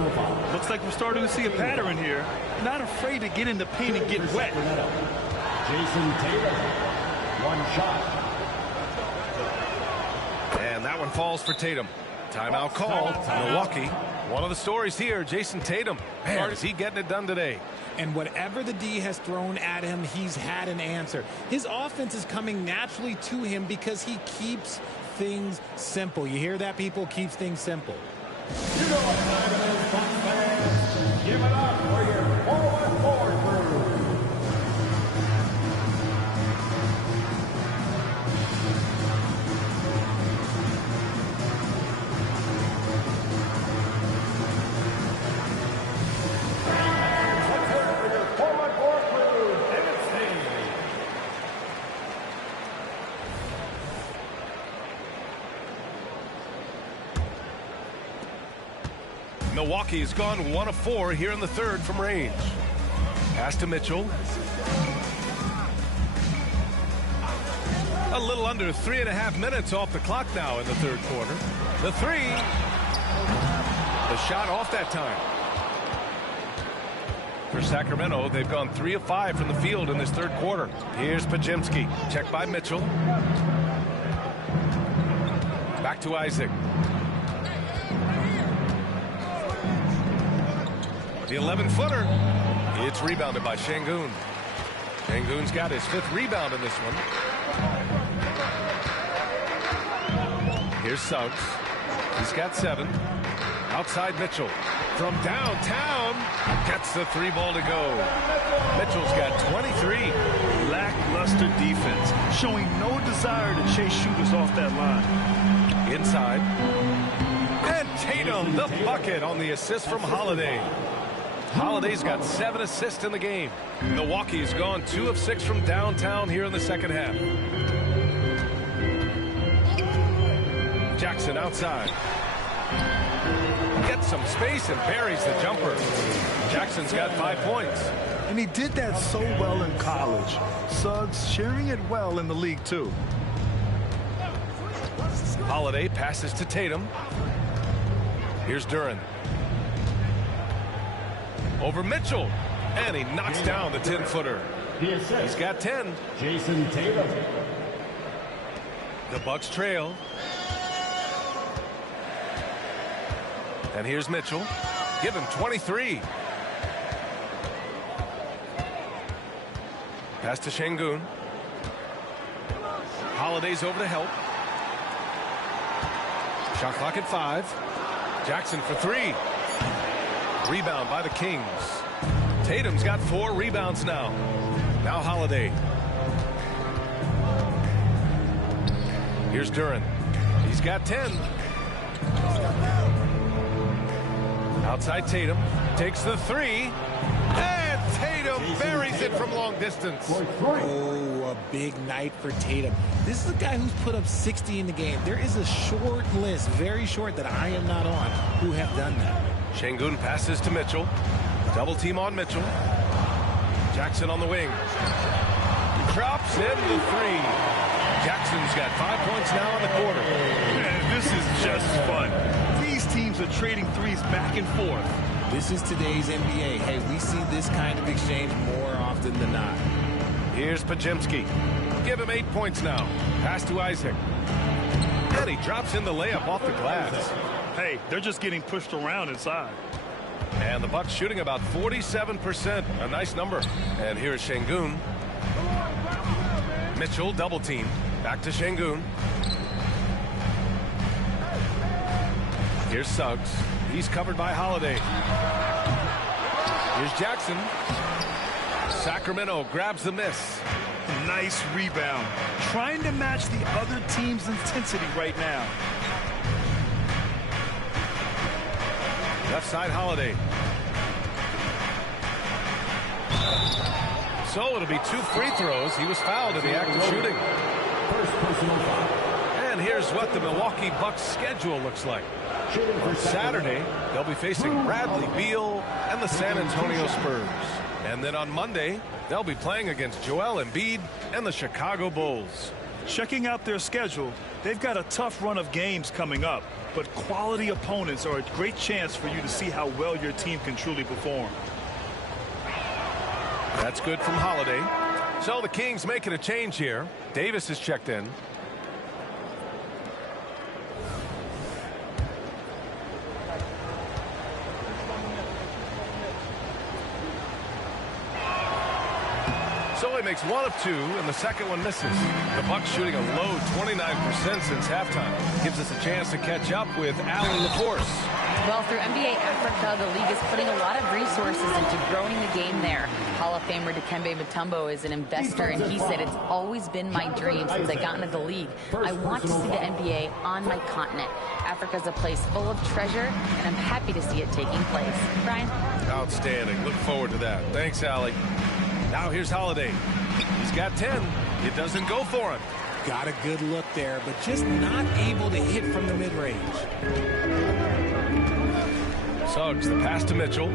Looks like we're starting to see a pattern here. Not afraid to get in the paint and get wet. Jason Tatum, 1 shot. And that one falls for Tatum. Timeout called. Milwaukee. One of the stories here, Jason Tatum. Man, is he getting it done today. And whatever the D has thrown at him, he's had an answer. His offense is coming naturally to him because he keeps things simple. You hear that, people? Keeps things simple. You know what time it is, Bucks fans. Give it up for your 4-1-4 crew. Milwaukee has gone 1 of 4 here in the third from range. Pass to Mitchell. A little under 3.5 minutes off the clock now in the third quarter. The 3. The shot off that time. For Sacramento, they've gone 3 of 5 from the field in this third quarter. Here's Podziemski. Checked by Mitchell. Back to Isaac. The 11-footer. It's rebounded by Şengün. Şengün's got his 5th rebound in this one. Here's Suggs. He's got 7. Outside Mitchell. From downtown. Gets the 3 ball to go. Mitchell's got 23. Lackluster defense. Showing no desire to chase shooters off that line. Inside. And Tatum, the bucket on the assist from Holiday. Holiday's got 7 assists in the game. Milwaukee has gone 2 of 6 from downtown here in the second half. Jackson outside. Gets some space and buries the jumper. Jackson's got 5 points. And he did that so well in college. Suggs sharing it well in the league, too. Holiday passes to Tatum. Here's Duren. Over Mitchell. And he knocks down the 10-footer. The assist. He's got 10. Jason Tatum. The Bucks trail. And here's Mitchell. Give him 23. Pass to Şengün. Holiday's over to help. Shot clock at 5. Jackson for 3. Rebound by the Kings. Tatum's got 4 rebounds now. Now Holiday. Here's Duren. He's got 10. Outside Tatum. Takes the 3. And Tatum buries it from long distance. Oh, a big night for Tatum. This is a guy who's put up 60 in the game. There is a short list, very short, that I am not on, who have done that. Şengün passes to Mitchell. Double team on Mitchell. Jackson on the wing. Drops in the 3. Jackson's got 5 points now in the quarter. Man, this is just fun. These teams are trading threes back and forth. This is today's NBA. Hey, we see this kind of exchange more often than not. Here's Podziemski. Give him 8 points now. Pass to Isaac. And he drops in the layup off the glass. Hey, they're just getting pushed around inside. And the Bucks shooting about 47%. A nice number. And here's Şengün. Mitchell double team. Back to Şengün. Here's Suggs. He's covered by Holiday. Here's Jackson. Sacramento grabs the miss. Nice rebound. Trying to match the other team's intensity right now. Left side Holiday. So it'll be 2 free throws. He was fouled in the act of shooting. First personal foul. And here's what the Milwaukee Bucks schedule looks like. On Saturday, they'll be facing Bradley Beal and the San Antonio Spurs. And then on Monday, they'll be playing against Joel Embiid and the Chicago Bulls. Checking out their schedule, they've got a tough run of games coming up, but quality opponents are a great chance for you to see how well your team can truly perform. That's good from Holiday. So the Kings making a change here. Davis is checked in. So he makes 1 of 2, and the second one misses. The Bucks shooting a low 29% since halftime. Gives us a chance to catch up with Allie LaForce. Well, through NBA Africa, the league is putting a lot of resources into growing the game there. Hall of Famer Dikembe Mutombo is an investor, and he said, "It's always been my dream since I got into the league. I want to see the NBA on my continent. Africa's a place full of treasure, and I'm happy to see it taking place." Brian? Outstanding. Look forward to that. Thanks, Allie. Now here's Holiday. He's got 10. It doesn't go for him. Got a good look there, but just not able to hit from the mid-range. Suggs, the pass to Mitchell.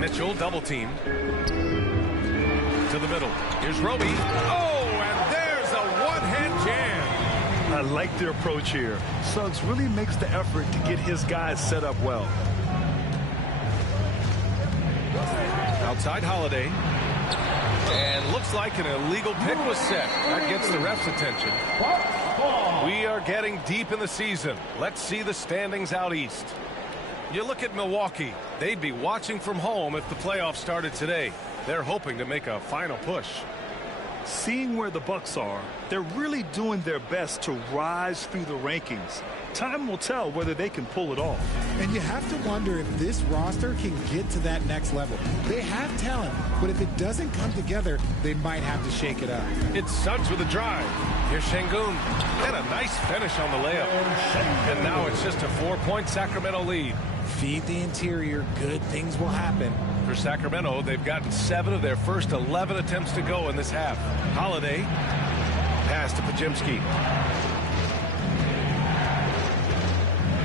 Mitchell double team. To the middle. Here's Roby. Oh, and there's a one-hand jam. I like their approach here. Suggs really makes the effort to get his guys set up well. Outside Holiday. And looks like an illegal pick was set. That gets the ref's attention. We are getting deep in the season. Let's see the standings out east. You look at Milwaukee. They'd be watching from home if the playoffs started today. They're hoping to make a final push. Seeing where the Bucks are, they're really doing their best to rise through the rankings. Time will tell whether they can pull it off. And you have to wonder if this roster can get to that next level. They have talent, but if it doesn't come together, they might have to shake it up. It's Suggs with a drive. Here's Şengün. And a nice finish on the layup. And now it's just a 4-point Sacramento lead. Feed the interior. Good things will happen. For Sacramento, they've gotten 7 of their first 11 attempts to go in this half. Holiday. Pass to Podziemski.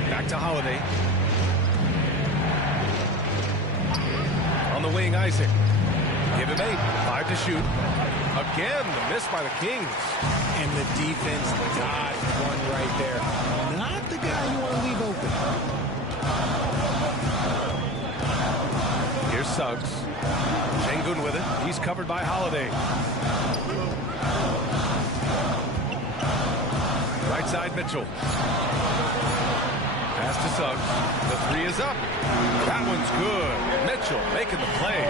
Back to Holiday. On the wing, Isaac. Give him 8. 5 to shoot. Again, the miss by the Kings. And the defense dodged one right there. Not the guy you want to leave open. Here's Suggs. Şengün with it. He's covered by Holiday. Right side, Mitchell. Pass to Suggs. The three is up. That one's good. Mitchell making the play.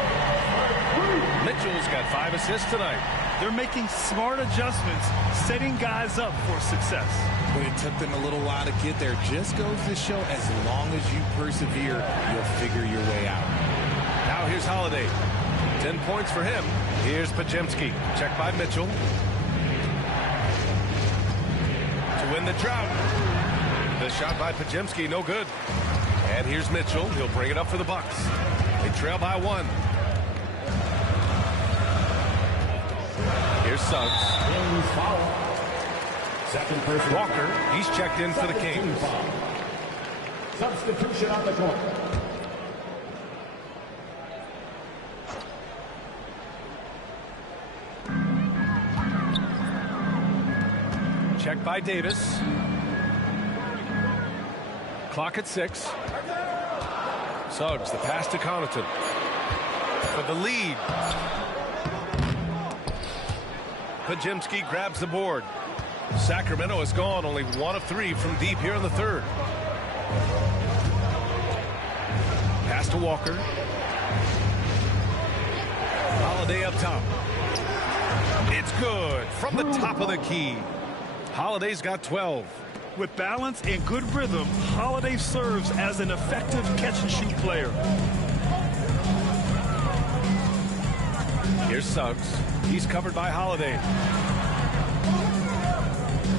Mitchell's got 5 assists tonight. They're making smart adjustments, setting guys up for success. But it took them a little while to get there. Just goes to show, as long as you persevere, you'll figure your way out. Now here's Holiday. 10 points for him. Here's Podziemski. Check by Mitchell. To win the drought. The shot by Podziemski, no good. And here's Mitchell. He'll bring it up for the Bucks. They trail by 1. Here's Suggs. Second person. Walker, he's checked in for the Kings. Substitution on the court. Check by Davis. Clock at 6. Suggs, the pass to Connaughton. For the lead. Podziemski grabs the board. Sacramento has gone only 1 of 3 from deep here in the third. Pass to Walker. Holiday up top. It's good from the top of the key. Holiday's got 12. With balance and good rhythm, Holiday serves as an effective catch-and-shoot player. Here's Suggs. He's covered by Holiday.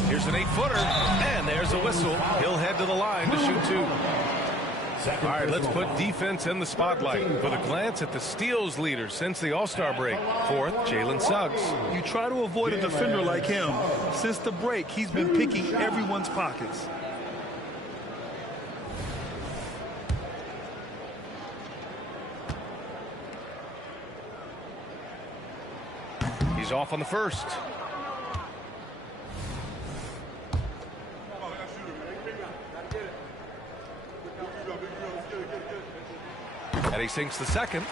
Here's an 8-footer, and there's a whistle. He'll head to the line to shoot 2. All right, let's put defense in the spotlight with a glance at the steals leader since the All-Star break. 4th, Jalen Suggs. You try to avoid a defender like him. Since the break, he's been picking everyone's pockets. He's off on the first. And he sinks the second.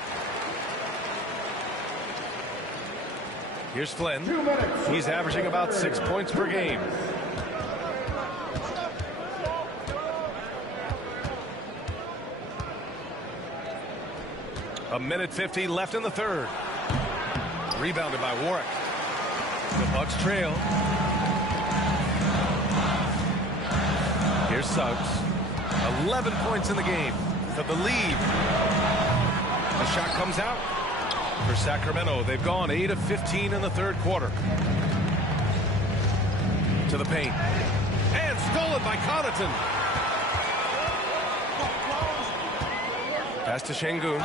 Here's Flynn. He's averaging about 6 points per game. A minute 50 left in the third. Rebounded by Warwick. The Bucks trail. Here's Suggs. 11 points in the game for the lead. The shot comes out for Sacramento. They've gone 8 of 15 in the third quarter. To the paint. And stolen by Connaughton. Pass to Şengün.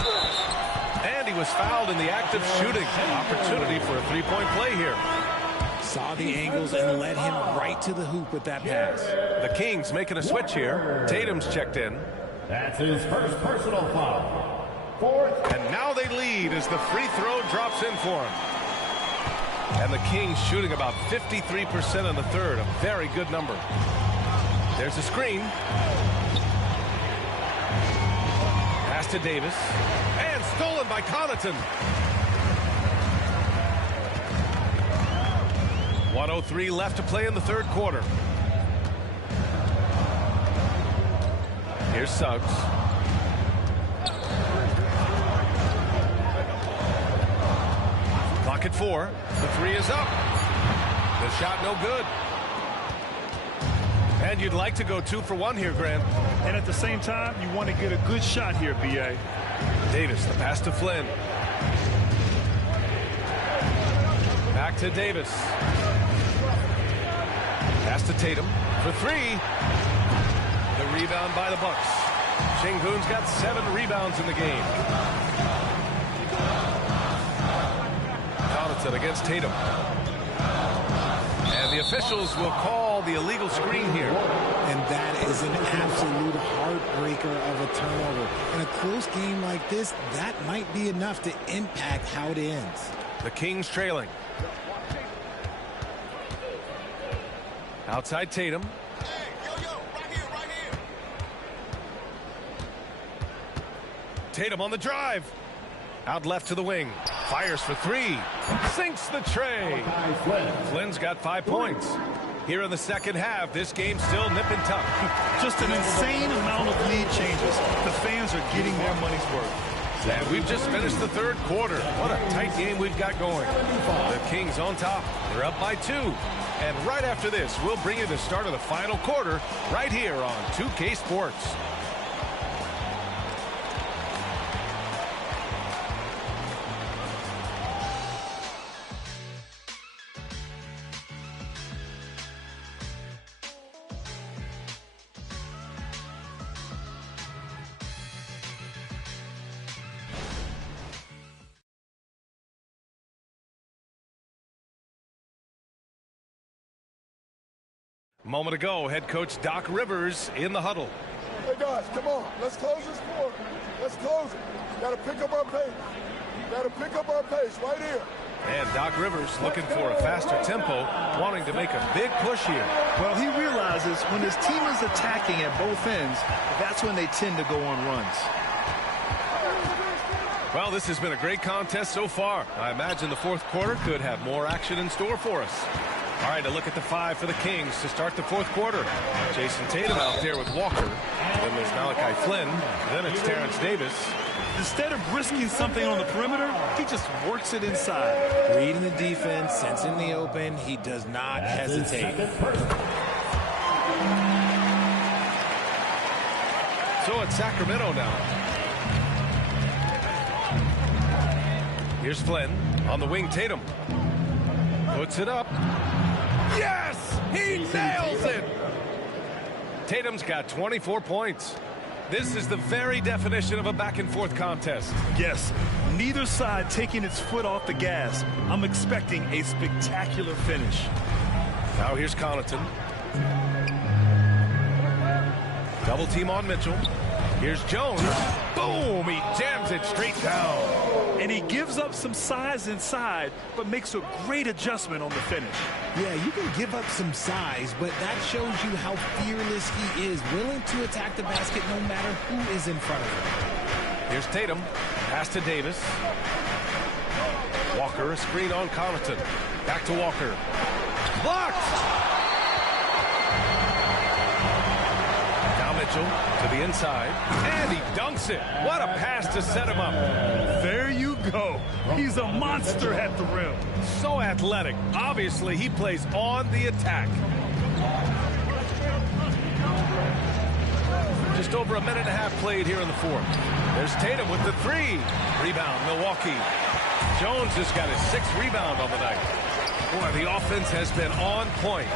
And he was fouled in the act of shooting. Opportunity for a three-point play here. Saw the angles and led him right to the hoop with that pass. The Kings making a switch here. Tatum's checked in. That's his first personal foul. 4th. And now they lead as the free throw drops in for him. And the Kings shooting about 53% in the third. A very good number. There's a screen. Pass to Davis. And stolen by Connaughton. 1:03 left to play in the third quarter. Here's Suggs. Clock at 4. The three is up. The shot no good. And you'd like to go 2 for 1 here, Grant. And at the same time, you want to get a good shot here, B.A. Davis, the pass to Flynn. Back to Davis. Pass to Tatum for 3. The rebound by the Bucks. Şengün's got 7 rebounds in the game. Connaughton against Tatum. And the officials will call the illegal screen here. And that is an absolute heartbreaker of a turnover. In a close game like this, that might be enough to impact how it ends. The Kings trailing. Outside Tatum. Tatum on the drive. Out left to the wing. Fires for three. Sinks the tray. Flynn's got 5 points. Here in the second half, this game's still nip and tuck. Just an insane amount of lead changes. The fans are getting their money's worth. And we've just finished the third quarter. What a tight game we've got going. The Kings on top. They're up by 2. And right after this, we'll bring you the start of the final quarter right here on 2K Sports. Moment ago, head coach Doc Rivers in the huddle. Hey guys, come on. Let's close this quarter. Let's close it. Got to pick up our pace. Got to pick up our pace right here. And Doc Rivers looking for a faster tempo, wanting to make a big push here. Well, he realizes when his team is attacking at both ends, that's when they tend to go on runs. Well, this has been a great contest so far. I imagine the fourth quarter could have more action in store for us. All right, a look at the 5 for the Kings to start the fourth quarter. Jason Tatum out there with Walker. Then there's Malachi Flynn. Then it's Terrence Davis. Instead of risking something on the perimeter, he just works it inside. Reading the defense, sensing the open, he does not hesitate. So it's Sacramento now. Here's Flynn on the wing. Tatum puts it up. Yes! He nails it! Tatum's got 24 points. This is the very definition of a back-and-forth contest. Yes, neither side taking its foot off the gas. I'm expecting a spectacular finish. Now here's Connaughton. Double team on Mitchell. Here's Jones. Boom! He jams it straight down. And he gives up some size inside, but makes a great adjustment on the finish. Yeah, you can give up some size, but that shows you how fearless he is, willing to attack the basket no matter who is in front of him. Here's Tatum. Pass to Davis. Walker, a screen on Connaughton. Back to Walker. Blocked! Mitchell to the inside, and he dunks it. What a pass to set him up. There you go. He's a monster at the rim. So athletic. Obviously, he plays on the attack. Just over a minute and a half played here in the fourth. There's Tatum with the 3. Rebound, Milwaukee. Jones has got his 6th rebound on the night. Boy, the offense has been on point.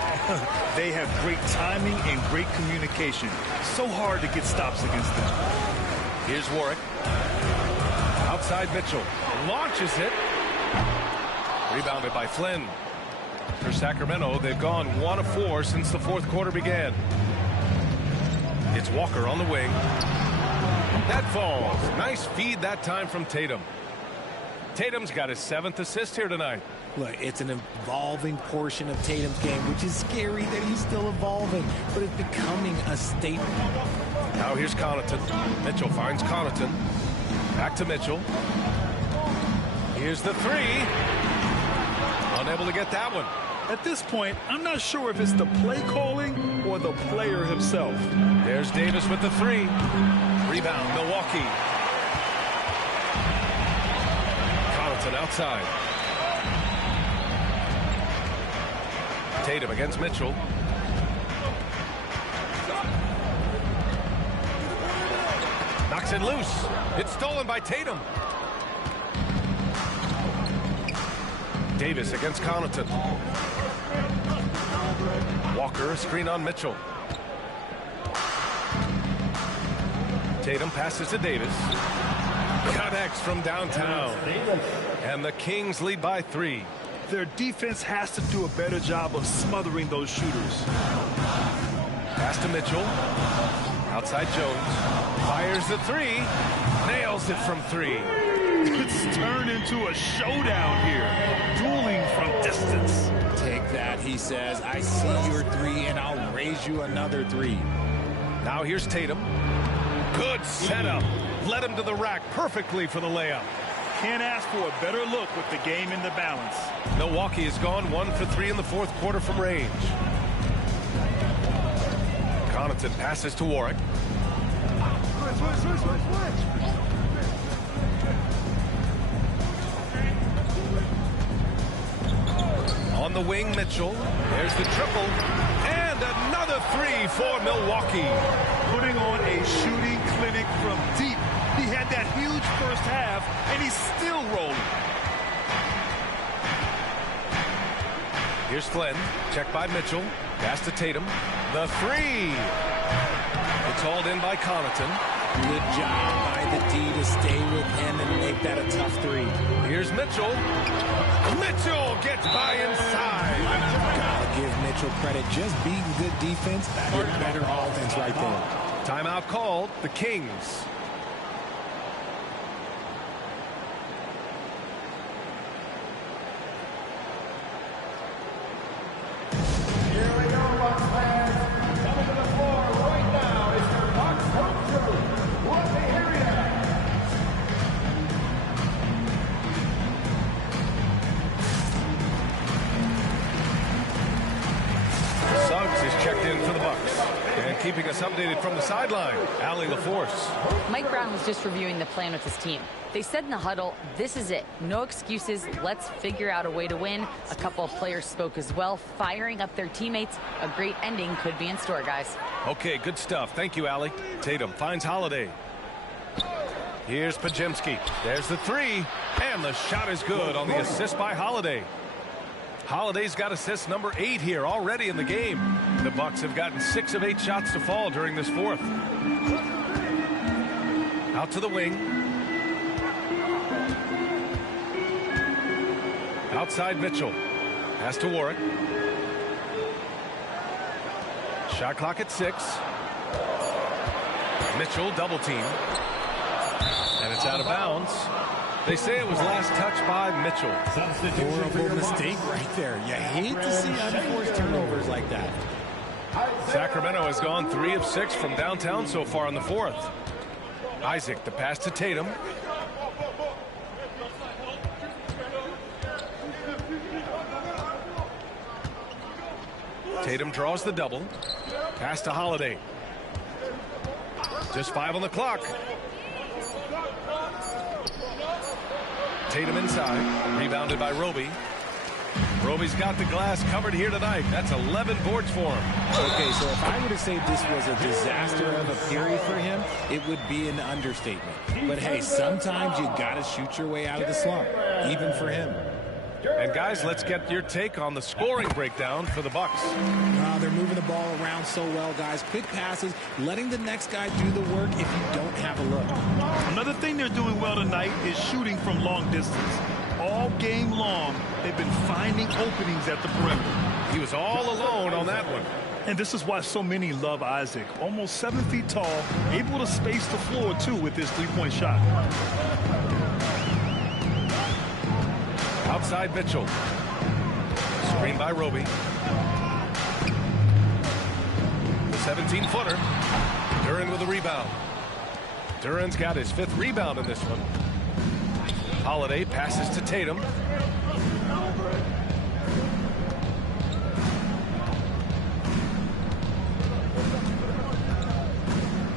They have great timing and great communication. So hard to get stops against them. Here's Warwick. Outside Mitchell. Launches it. Rebounded by Flynn. For Sacramento, they've gone 1 of 4 since the fourth quarter began. It's Walker on the wing. That falls. Nice feed that time from Tatum. Tatum's got his 7th assist here tonight. Look, it's an evolving portion of Tatum's game, which is scary that he's still evolving, but it's becoming a statement. Now here's Connaughton. Mitchell finds Connaughton. Back to Mitchell. Here's the 3. Unable to get that one. At this point, I'm not sure if it's the play calling or the player himself. There's Davis with the 3. Rebound, Milwaukee. Connaughton outside. Tatum against Mitchell. Knocks it loose. It's stolen by Tatum. Davis against Connaughton. Walker, a screen on Mitchell. Tatum passes to Davis. Connects from downtown. And the Kings lead by 3. Their defense has to do a better job of smothering those shooters. Pass to Mitchell. Outside Jones. Fires the 3. Nails it from 3. It's turned into a showdown here. Dueling from distance. Take that, he says. I see your 3, and I'll raise you another 3. Now here's Tatum. Good setup. Led him to the rack perfectly for the layup. Can't ask for a better look with the game in the balance. Milwaukee has gone 1 for 3 in the fourth quarter from range. Connaughton passes to Warwick. On the wing, Mitchell. There's the triple. And another three for Milwaukee. Putting on a shooting clinic from deep. He had that huge first half, and he's still rolling. Here's Flynn. Check by Mitchell. Pass to Tatum. The three. It's hauled in by Connaughton. Good job by the D to stay with him and make that a tough three. Here's Mitchell. Mitchell gets by inside. Gotta give Mitchell credit. Just being good defense, that is better offense right there. Timeout called. The Kings. Here we go, Bucks fans. Coming to the floor right now is your Bucks coach, Robbie Harrier. Suggs is checked in for the Bucks. And keeping us updated from the sideline, Allie LaForce. Mike Brown was just reviewing the plan with his team. They said in the huddle, this is it. No excuses. Let's figure out a way to win. A couple of players spoke as well, firing up their teammates. A great ending could be in store, guys. Okay, good stuff. Thank you, Allie. Tatum finds Holiday. Here's Pajemski. There's the three. And the shot is good on the assist by Holiday. Holiday's got assist number 8 here already in the game. The Bucks have gotten 6 of 8 shots to fall during this fourth. Out to the wing. Outside Mitchell. Pass to Warwick. Shot clock at 6. Mitchell double team. And it's out of bounds. They say it was last touched by Mitchell. Horrible mistake right there. You hate to see unforced turnovers like that. Sacramento has gone 3 of 6 from downtown so far in the fourth. Isaac, the pass to Tatum. Tatum draws the double. Pass to Holiday. Just 5 on the clock. Tatum inside. Rebounded by Roby. Roby's got the glass covered here tonight. That's 11 boards for him. Okay, so if I were to say this was a disaster of a period for him, it would be an understatement. But hey, sometimes you got to shoot your way out of the slump, even for him. And guys, let's get your take on the scoring breakdown for the Bucks. They're moving the ball around so well, guys. Quick passes, letting the next guy do the work if you don't have a look. Another thing they're doing well tonight is shooting from long distance. All game long, they've been finding openings at the perimeter. He was all alone on that one. And this is why so many love Isaac. Almost 7 feet tall, able to space the floor, too, with this three-point shot. Outside Mitchell. Screen by Roby. The 17-footer. Duran with a rebound. Duran's got his 5th rebound in this one. Holiday passes to Tatum.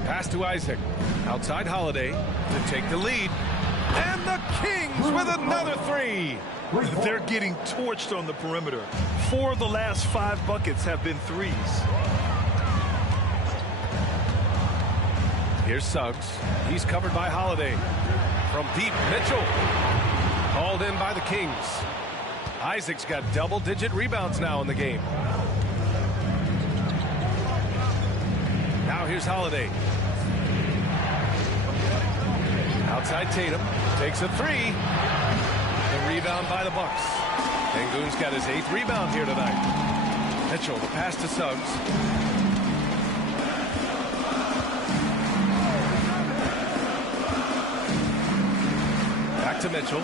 Pass to Isaac. Outside Holiday to take the lead. And the Kings with another 3. They're getting torched on the perimeter. 4 of the last 5 buckets have been threes. Here's Suggs. He's covered by Holiday. From deep, Mitchell. Called in by the Kings. Isaac's got double-digit rebounds now in the game. Now here's Holiday. Outside Tatum. Takes a 3. The rebound by the Bucks. Sengun's got his 8th rebound here tonight. Mitchell, the pass to Suggs. Back to Mitchell.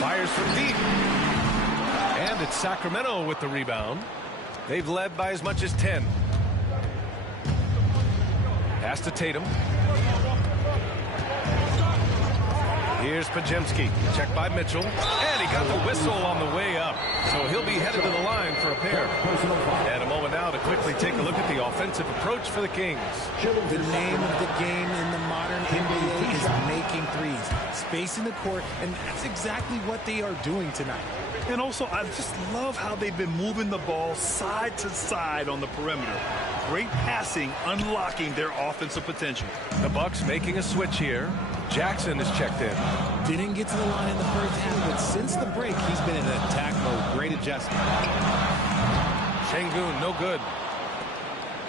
Fires from deep. And it's Sacramento with the rebound. They've led by as much as 10. Pass to Tatum. Here's Pajemski, checked by Mitchell, and he got the whistle on the way up. So he'll be headed to the line for a pair. And a moment now to quickly take a look at the offensive approach for the Kings. The name of the game in the modern NBA is making threes, spacing the court, and that's exactly what they are doing tonight. And also, I just love how they've been moving the ball side to side on the perimeter. Great passing, unlocking their offensive potential. The Bucks making a switch here. Jackson is checked in. Didn't get to the line in the first half, but since the break, he's been in attack mode. Great adjustment. Şengün, no good.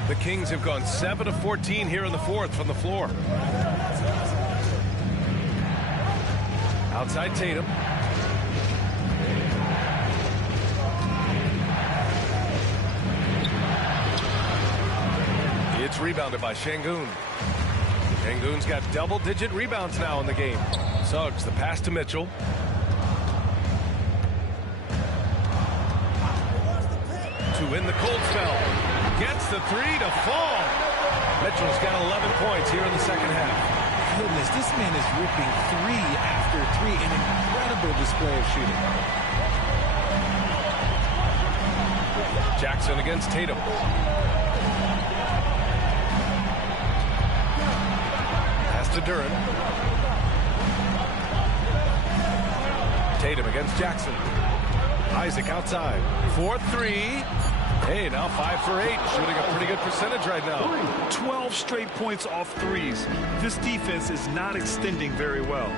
The Kings have gone 7 of 14 here in the fourth from the floor. Outside Tatum. It's rebounded by Şengün. Şengün's got double-digit rebounds now in the game. Suggs, the pass to Mitchell. To win the cold spell. Gets the three to fall. Mitchell's got 11 points here in the second half. Goodness, this man is ripping three after three. An incredible display of shooting. Jackson against Tatum. To Duran. Tatum against Jackson. Isaac outside. 4-3. Hey, now 5 for 8. Shooting a pretty good percentage right now. 12 straight points off threes. This defense is not extending very well.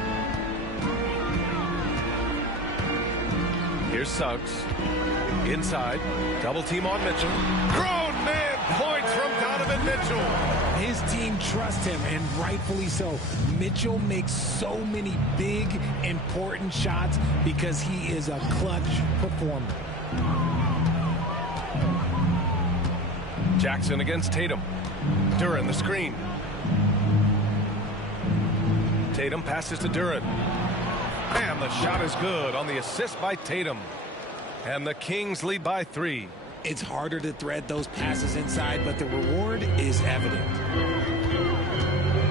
Here's Suggs. Inside. Double team on Mitchell. Grown man points from Donovan Mitchell. His team trusts him, and rightfully so. Mitchell makes so many big, important shots because he is a clutch performer. Jackson against Tatum. Duran the screen. Tatum passes to Duran. And the shot is good on the assist by Tatum. And the Kings lead by 3. It's harder to thread those passes inside, but the reward is evident.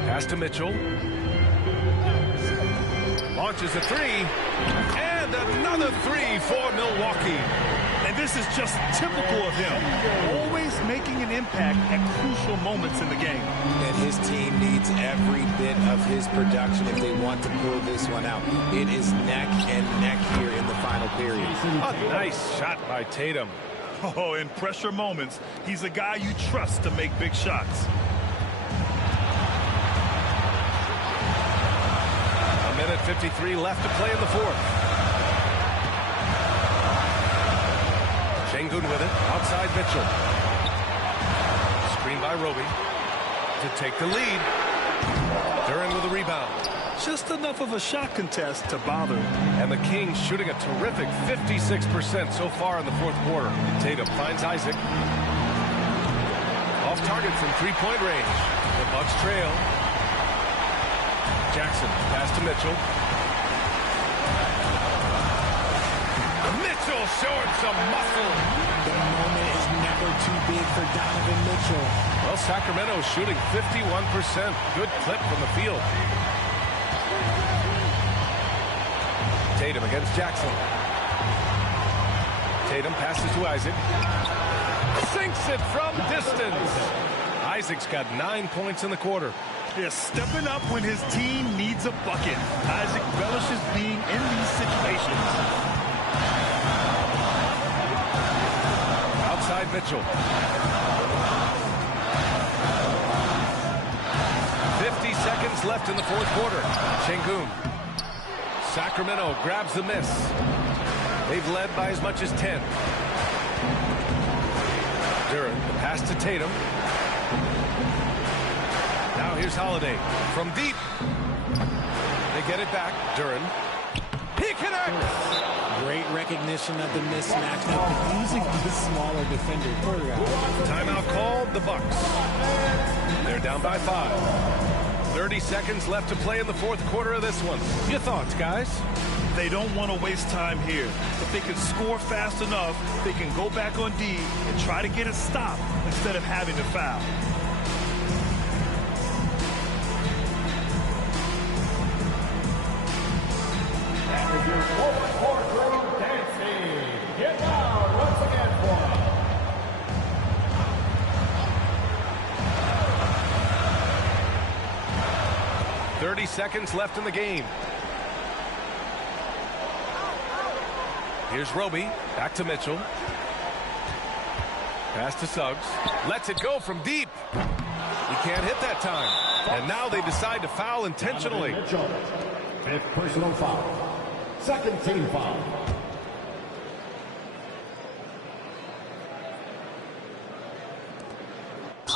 Pass to Mitchell. Launches a three. And another three for Milwaukee. And this is just typical of him. Always making an impact at crucial moments in the game. And his team needs every bit of his production if they want to pull this one out. It is neck and neck here in the final period. A nice shot by Tatum. Oh, in pressure moments, he's a guy you trust to make big shots. A minute 53 left to play in the fourth. Şengün with it. Outside Mitchell. Screen by Roby to take the lead. Duran with a rebound. Just enough of a shot contest to bother. And the Kings shooting a terrific 56% so far in the fourth quarter. Tatum finds Isaac. Off target from three-point range. The Bucks trail. Jackson pass to Mitchell. Mitchell showing some muscle. The moment is never too big for Donovan Mitchell. Well, Sacramento shooting 51%. Good clip from the field. Tatum against Jackson. Tatum passes to Isaac. Sinks it from distance. Isaac's got 9 points in the quarter. Yeah, stepping up when his team needs a bucket. Isaac relishes being in these situations. Outside Mitchell. 50 seconds left in the fourth quarter. Şengün. Sacramento grabs the miss. They've led by as much as 10. Duran, the pass to Tatum. Now here's Holiday from deep. They get it back. Duran. He connects. Great recognition of the mismatch. Now using the smaller defender. Timeout called. The Bucks. They're down by 5. 30 seconds left to play in the fourth quarter of this one. Your thoughts, guys? They don't want to waste time here. If they can score fast enough, they can go back on D and try to get a stop instead of having to foul. is your forward court crew dancing. Get loud once again for us. 30 seconds left in the game. Here's Roby. Back to Mitchell. Pass to Suggs. Lets it go from deep. He can't hit that time. And now they decide to foul intentionally. Mitchell, 5th personal foul. 2nd team foul.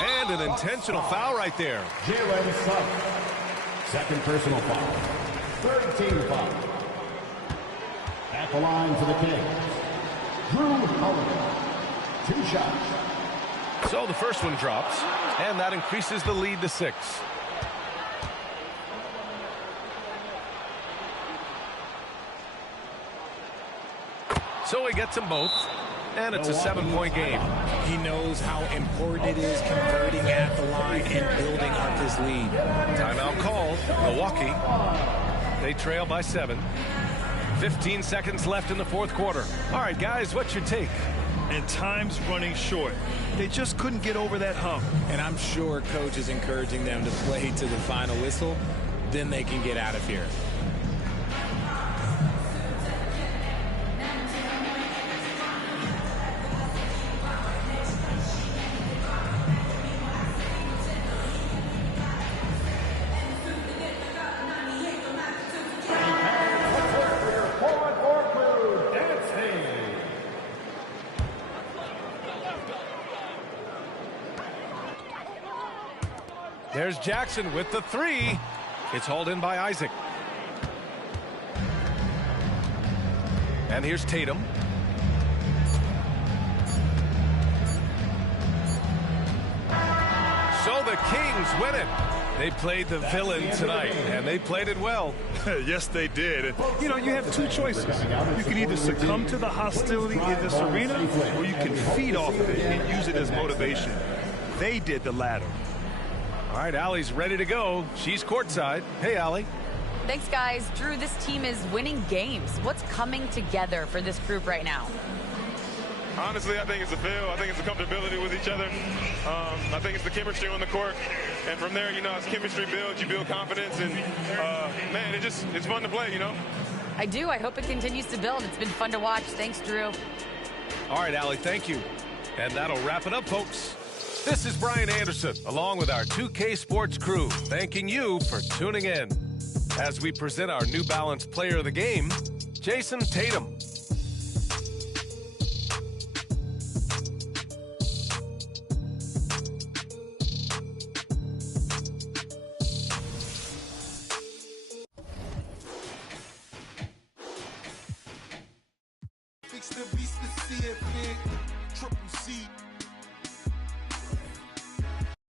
And an intentional foul right there. Jalen Suggs, 2nd personal foul. 3rd team foul. At the line for the Kings, Drew Holiday. 2 shots. So the first one drops, and that increases the lead to 6. So he gets them both, and it's a 7-point game. He knows how important it is converting at the line and building up his lead. Timeout called. Milwaukee. They trail by 7. 15 seconds left in the 4th quarter. All right, guys, what's your take? And time's running short. They just couldn't get over that hump. And I'm sure coach is encouraging them to play to the final whistle. Then they can get out of here. There's Jackson with the 3. It's hauled in by Isaac. And here's Tatum. So the Kings win it. They played the villain tonight, and they played it well. Yes, they did. And, you know, you have 2 choices. You can either succumb to the hostility in this arena, or you can feed off of it and use it as motivation. They did the latter. All right, Allie's ready to go. She's courtside. Hey, Allie. Thanks, guys. Drew, this team is winning games. What's coming together for this group right now? Honestly, I think it's a feel. I think it's the comfortability with each other. I think it's the chemistry on the court. And from there, you know, as chemistry builds, you build confidence. And, man, it's fun to play, you know? I do. I hope it continues to build. It's been fun to watch. Thanks, Drew. All right, Allie, thank you. And that'll wrap it up, folks. This is Brian Anderson, along with our 2K Sports crew, thanking you for tuning in as we present our New Balance Player of the Game, Jason Tatum. Fix the be specific, triple C.